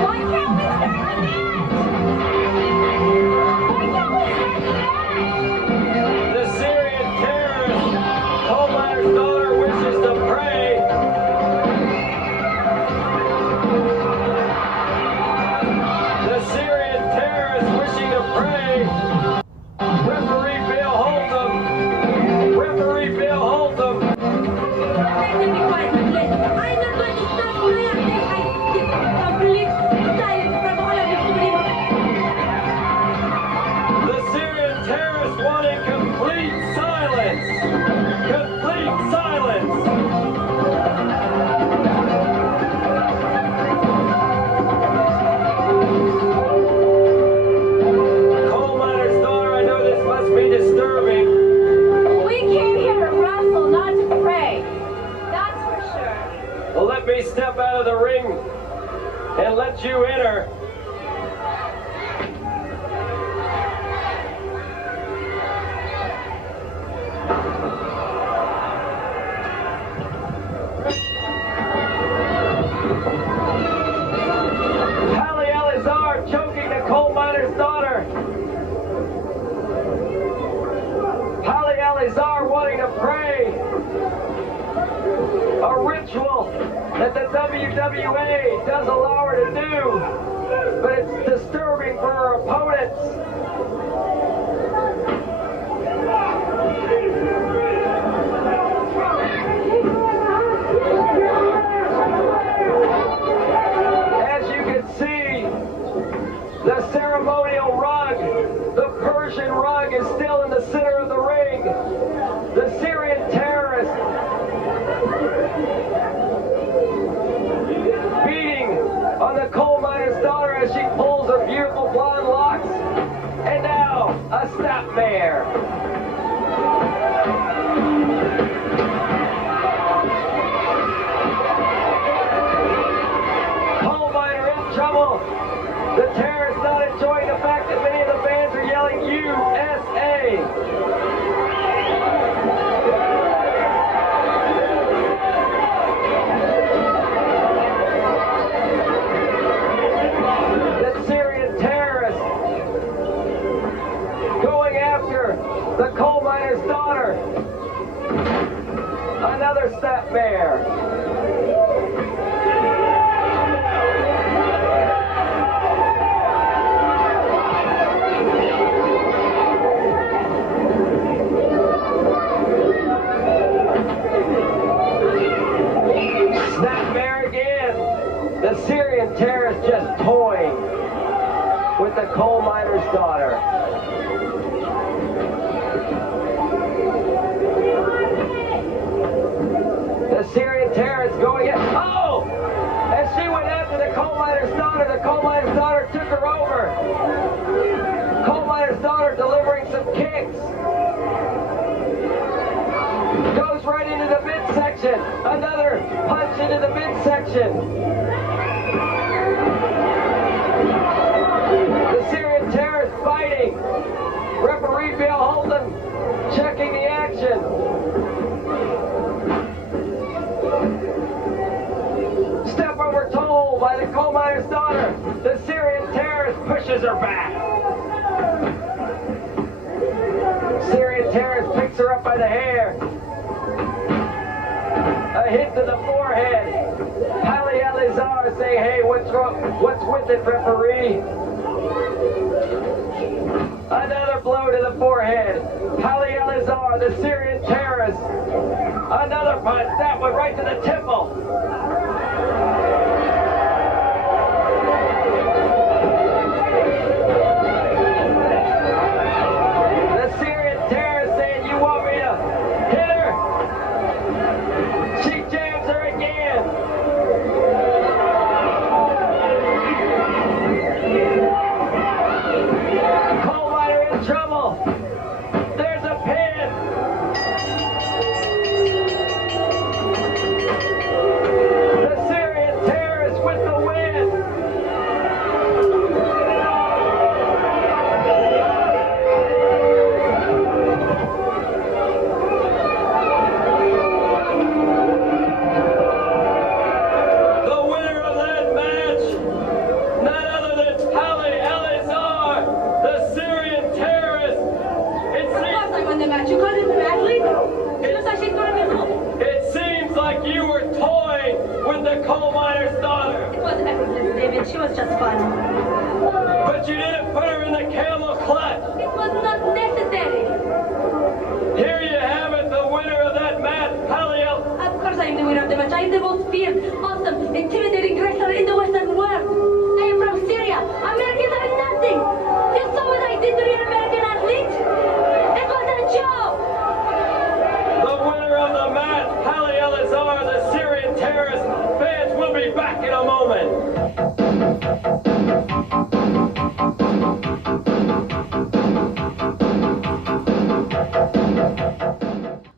Why can't we start the match? Why can't we start the match? The Syrian terrorist, coal miner's daughter, wishes to pray. The Syrian terrorist wishing to pray. Referee Bill Holtham. Referee Bill Holtham. I'm not going to stop my until I get complete silence from all of you. The Syrian terrorist wanting complete silence. Complete silence. Coal miner's daughter, I know this must be disturbing. We came here to wrestle, not to pray. That's for sure. Well, let me step out of the ring and let you enter. Pali Ali Azar choking the coal miner's daughter. Pali Ali Azar wanting to pray. A ritual that the WWA does allow her to do, but it's disturbing for her opponents. As you can see, the ceremonial rug, the Persian rug, is still in the center of the ring. The Syrian terrorist beating on the coal miner's daughter as she pulls her beautiful blonde locks. And now, a snapmare. Coal miner in trouble. The terrorist not enjoying the fact that many of the fans are yelling USA. The Syrian terrorist going after the coal miner's daughter. Another snapmare. Snapmare again. The Syrian terrorist just toying with the coal miner's daughter. The Syrian terrorist going in. Oh! As she went after the coal miner's daughter took her over. Coal miner's daughter delivering some kicks. Goes right into the midsection. Another punch into the midsection. The Syrian terrorist fighting. Referee Bill Holtham checking the action. Step over toll by the coal miner's daughter. The Syrian terrorist Razorback. Syrian terrorist picks her up by the hair. A hit to the forehead. Pali Ali Azar say, hey, what's wrong? What's with it, referee? Another blow to the forehead. Pali Ali Azar, the Syrian terrorist. Another punch. That one right to the temple. The Syrian terrorist saying, you want me to hit her? She jams her again. Coal miner in trouble. There's a pin. The Syrian terrorist with the win. The winner of that match, none other than Pali Ali Azar, the Syrian terrorist. Of course I won the match. You called him an athlete? It looks like she's going to be home. It seems like you were toying with the coal miner's daughter, It was effortless, David. She was just fun. but you didn't put her in the camel clutch. It was not necessary. Here you have it, the winner of that match, Pali Ali. Of course I am the winner of the match. I am the most feared, awesome, intimidating wrestler in the Western world. I am from Syria. Americans are nothing. You saw what I did to your American athlete? It was a joke. The winner of the match, Pali Ali Azar, the Syrian terrorist. Fans will be back in a moment.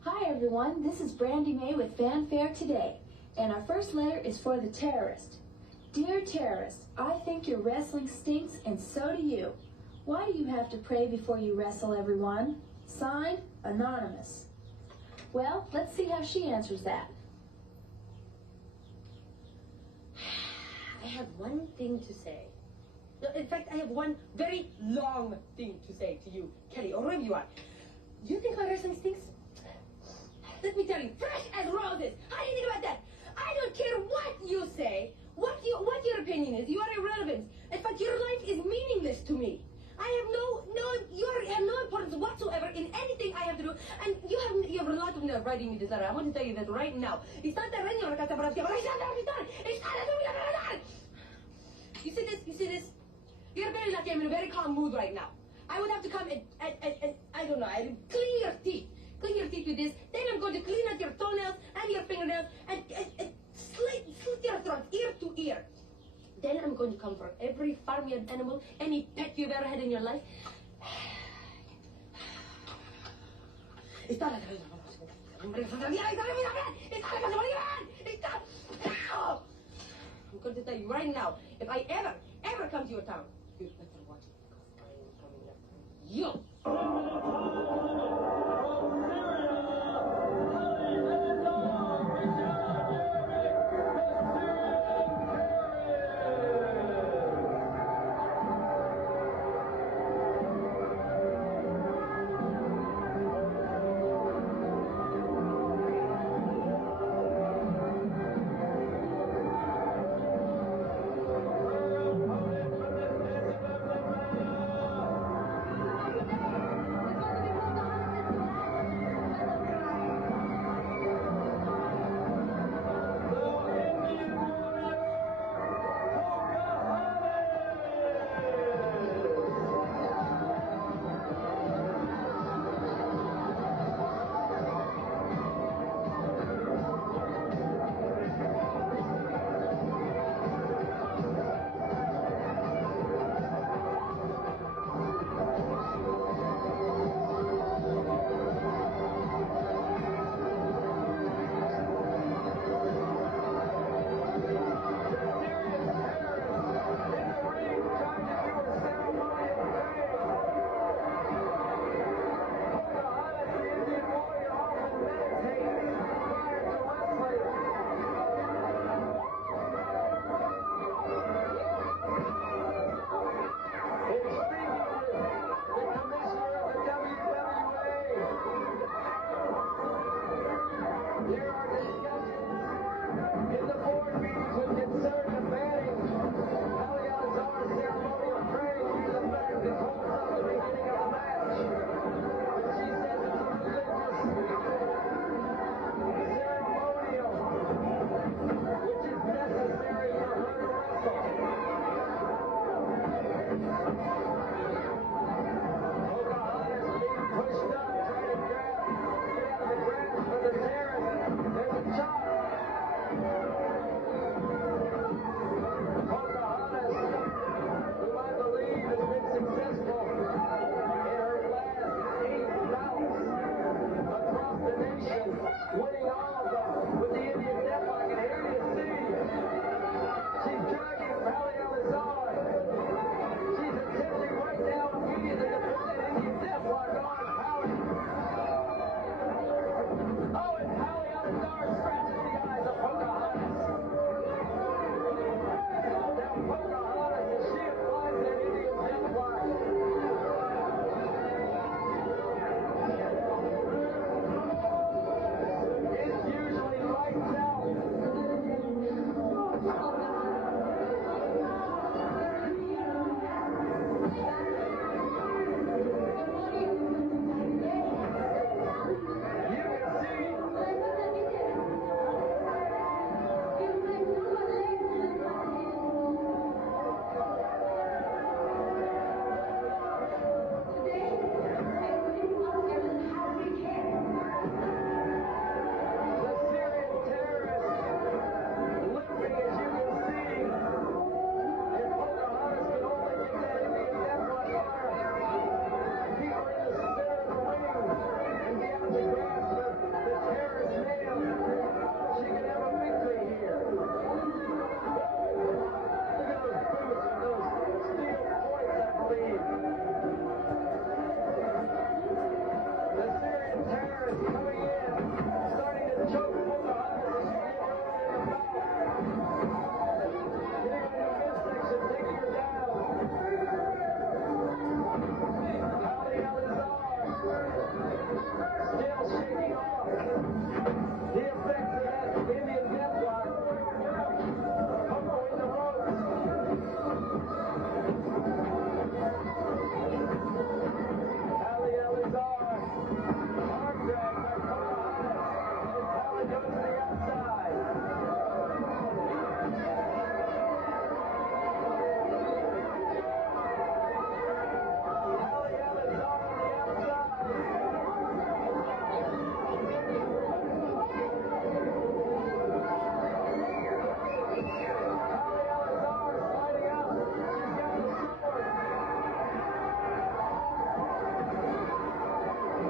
Hi everyone, this is Brandy May with Fanfare Today, and our first letter is for the terrorist. Dear terrorist, I think your wrestling stinks and so do you. Why do you have to pray before you wrestle, everyone? Signed, Anonymous. Well, let's see how she answers that. I have one thing to say. No, in fact, I have one very long thing to say to you, Kelly, or wherever you are. Do you think my wrestling stinks? Let me tell you, fresh as roses. How do you think about that? I don't care what you say, what your opinion is. You are irrelevant. In fact, your life is meaningless to me. I have you have no importance whatsoever in anything I have to do, and you have a lot of nerve writing me this letter. I want to tell you that right now. You see this? You're very lucky. I'm in a very calm mood right now. I would have to come and I don't know, I clean your teeth with this. Then I'm going to clean out your toenails and your fingernails and slit your throat ear to ear. Then I'm going to come for every farmyard animal, any pet you've ever had in your life. I'm going to tell you right now, if I ever come to your town, you better watch it, because I am coming after you. There are discussions in the board meetings with concern of banning Pali Ali Azar's ceremonial training due to the fact that holds up the beginning of the match. But she says it's a religious ceremonial which is necessary for her to wrestle. Pocohantes being pushed up, trying to get out of the grasp of the terrorist. There's a chop. Pocohantes, who I believe has been successful in her last 8 bouts across the nation, winning all of them with the Indian deathlock. And here you see, she's dragging Pali Ali Azar. She's attempting right now immediately to put that Indian deathlock on Pali. Oh, and Pali Ali Azar scratches the eyes of Pocohantes. Now Pocohantes, as she applies that Indian deathlock, it's usually lights out. You can see the Syrian terrorists limping, as you can see. If Pocohantes could only get that Indian deathlock on her, keep her in the center of the ring, and be out of the grasp of the terrorist man, she could have a victory here. Look at those boots with those steel points, I believe. The Syrian terrorists coming in, starting to choke Pocohantes as she gets early in the bout. Getting on the midsection, taking her down. Pali Ali Azar still shaking off the effects of that Indian deathlock. Poco in the ropes. Pali Ali Azar, arm drag by Pocohantes, and Pali goes to the outside. Pali Ali Azar on the outside. Pali Ali Azar sliding out. She's got the sword.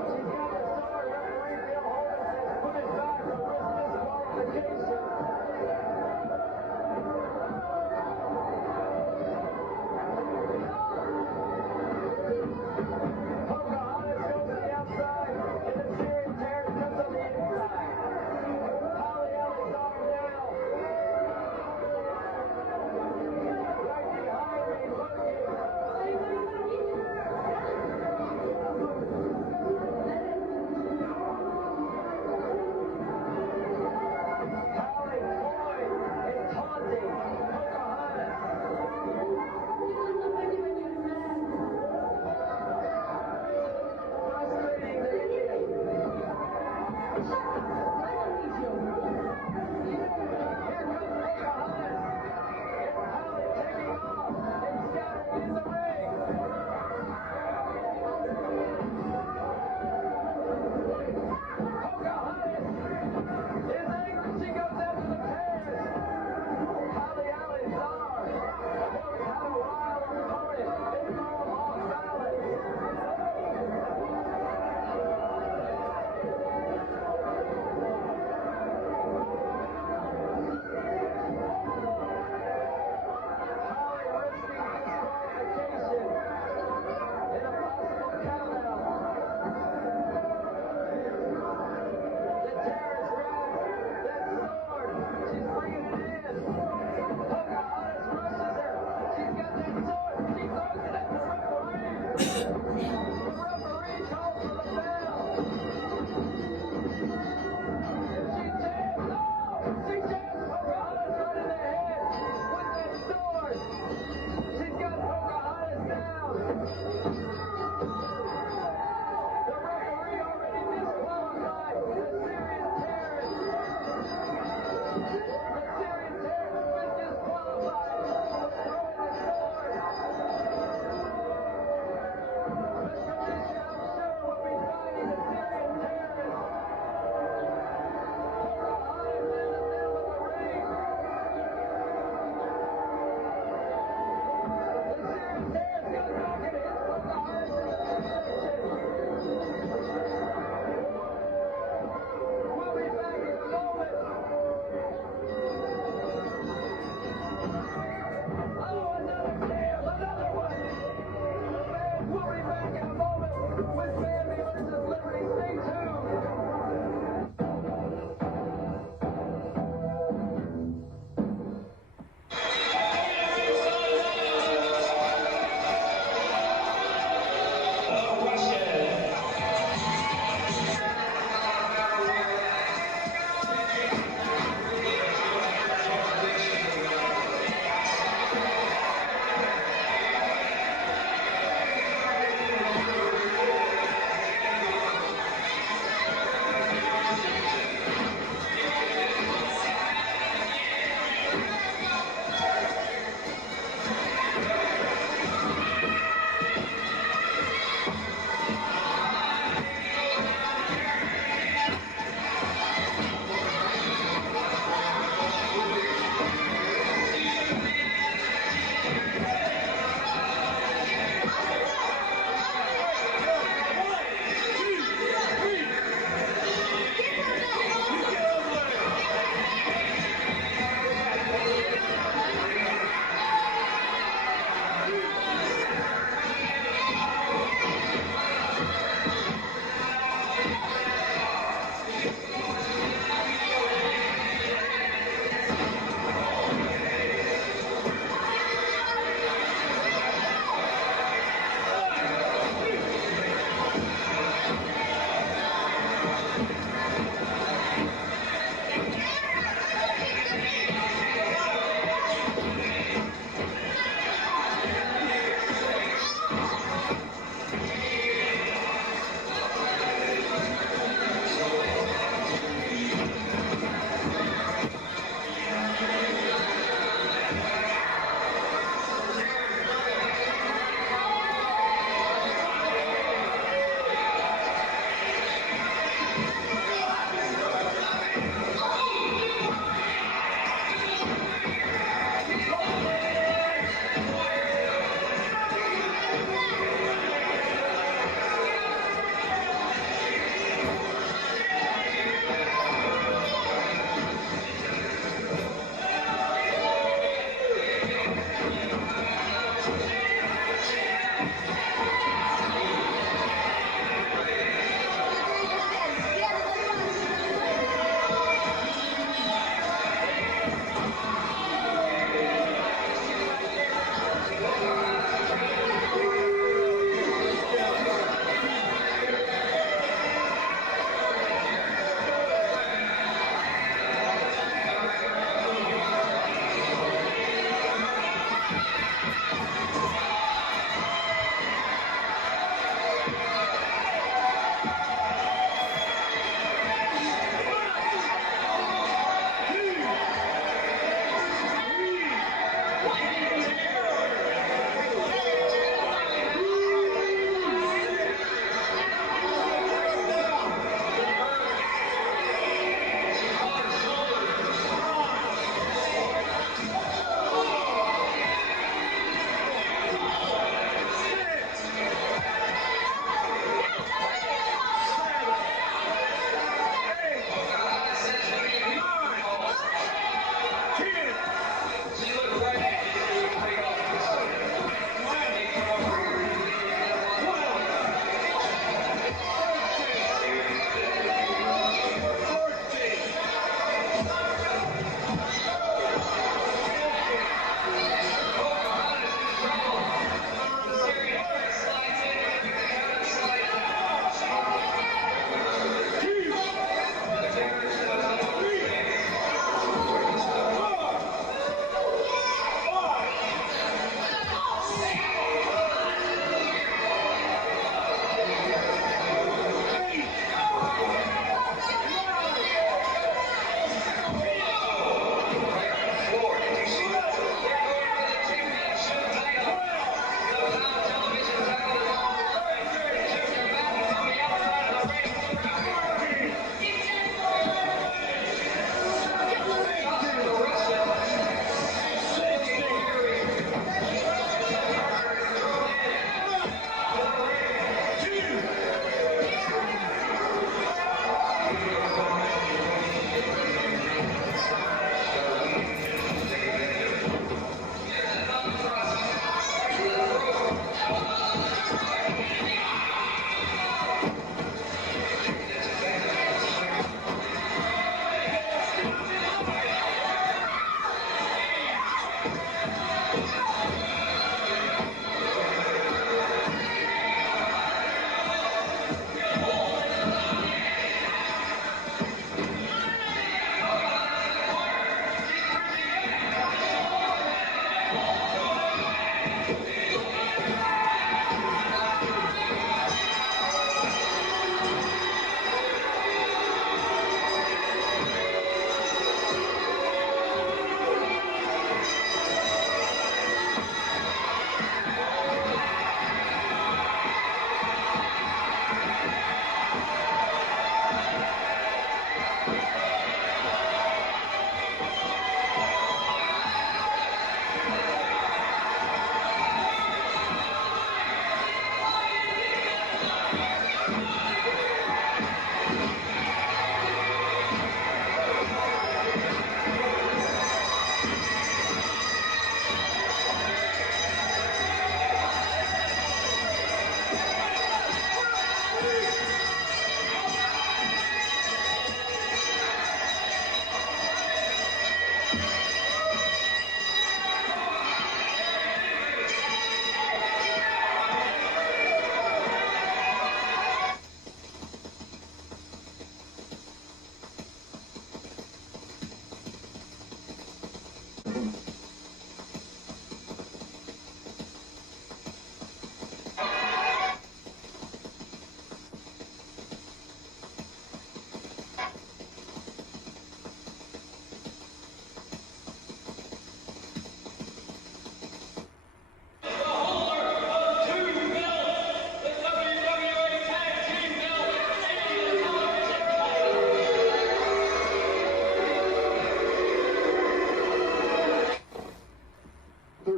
She's got the sword. Referee Bill Holden says, put it back or risk disqualification. Pocohantes goes to the outside, and the Syrian terrorist comes on the inside. Pali Ali Azar now. Right behind me, looking. Pali Floyd is taunting Pocohantes. Frustrating the Indian. Here comes Pocohantes. And Pali taking off and scattering in the ring. Pocohantes is angry. She goes after the terrorist. Pali Ali Azar knows how to rile an opponent and throw him off balance.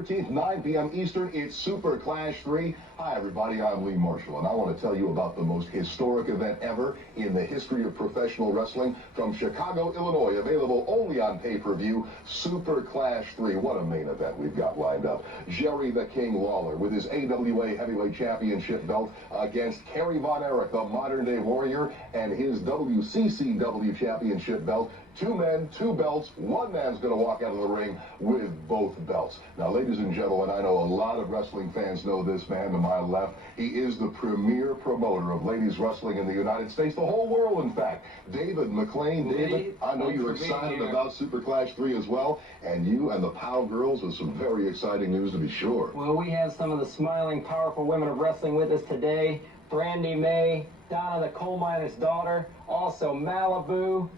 13th, 9 p.m. Eastern. It's Super Clash 3. Hi, everybody. I'm Lee Marshall, and I want to tell you about the most historic event ever in the history of professional wrestling from Chicago, Illinois. Available only on pay-per-view. Super Clash 3. What a main event we've got lined up. Jerry the King Lawler with his AWA Heavyweight Championship belt against Kerry Von Erich, the modern-day warrior, and his WCCW Championship belt. 2 men, 2 belts. 1 man's going to walk out of the ring with both belts. Now, ladies and gentlemen, I know a lot of wrestling fans know this man to my left. He is the premier promoter of ladies wrestling in the United States, the whole world, in fact. David McLean. David, I know you're excited about Super Clash 3 as well, and you and the POW girls with some very exciting news to be sure. Well, we have some of the smiling, powerful women of wrestling with us today. Brandy May, Donna the coal miner's daughter, also Malibu,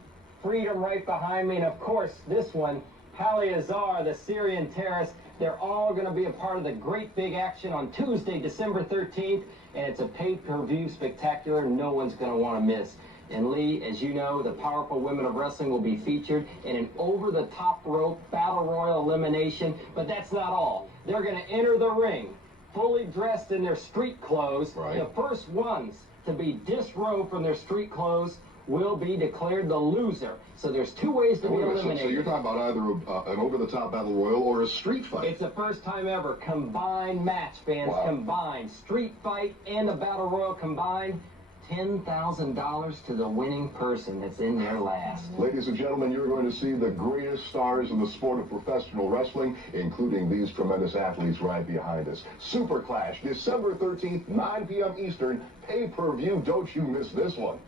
Freedom right behind me, and of course this one, Pali Azar, the Syrian terrorist. They're all going to be a part of the great big action on Tuesday, December 13th, and it's a pay-per-view spectacular no one's going to want to miss. And Lee, as you know, the powerful women of wrestling will be featured in an over-the-top rope battle royal elimination, but that's not all. They're going to enter the ring fully dressed in their street clothes. Right. The first ones to be disrobed from their street clothes will be declared the loser. So there's 2 ways to be eliminated. So you're talking about either an over-the-top battle royal or a street fight. It's the first time ever. Combined match, fans. Wow. Combined. Street fight and a battle royal combined. $10,000 to the winning person that's in there last. Ladies and gentlemen, you're going to see the greatest stars in the sport of professional wrestling, including these tremendous athletes right behind us. Super Clash, December 13th, 9 p.m. Eastern. Pay-per-view. Don't you miss this one.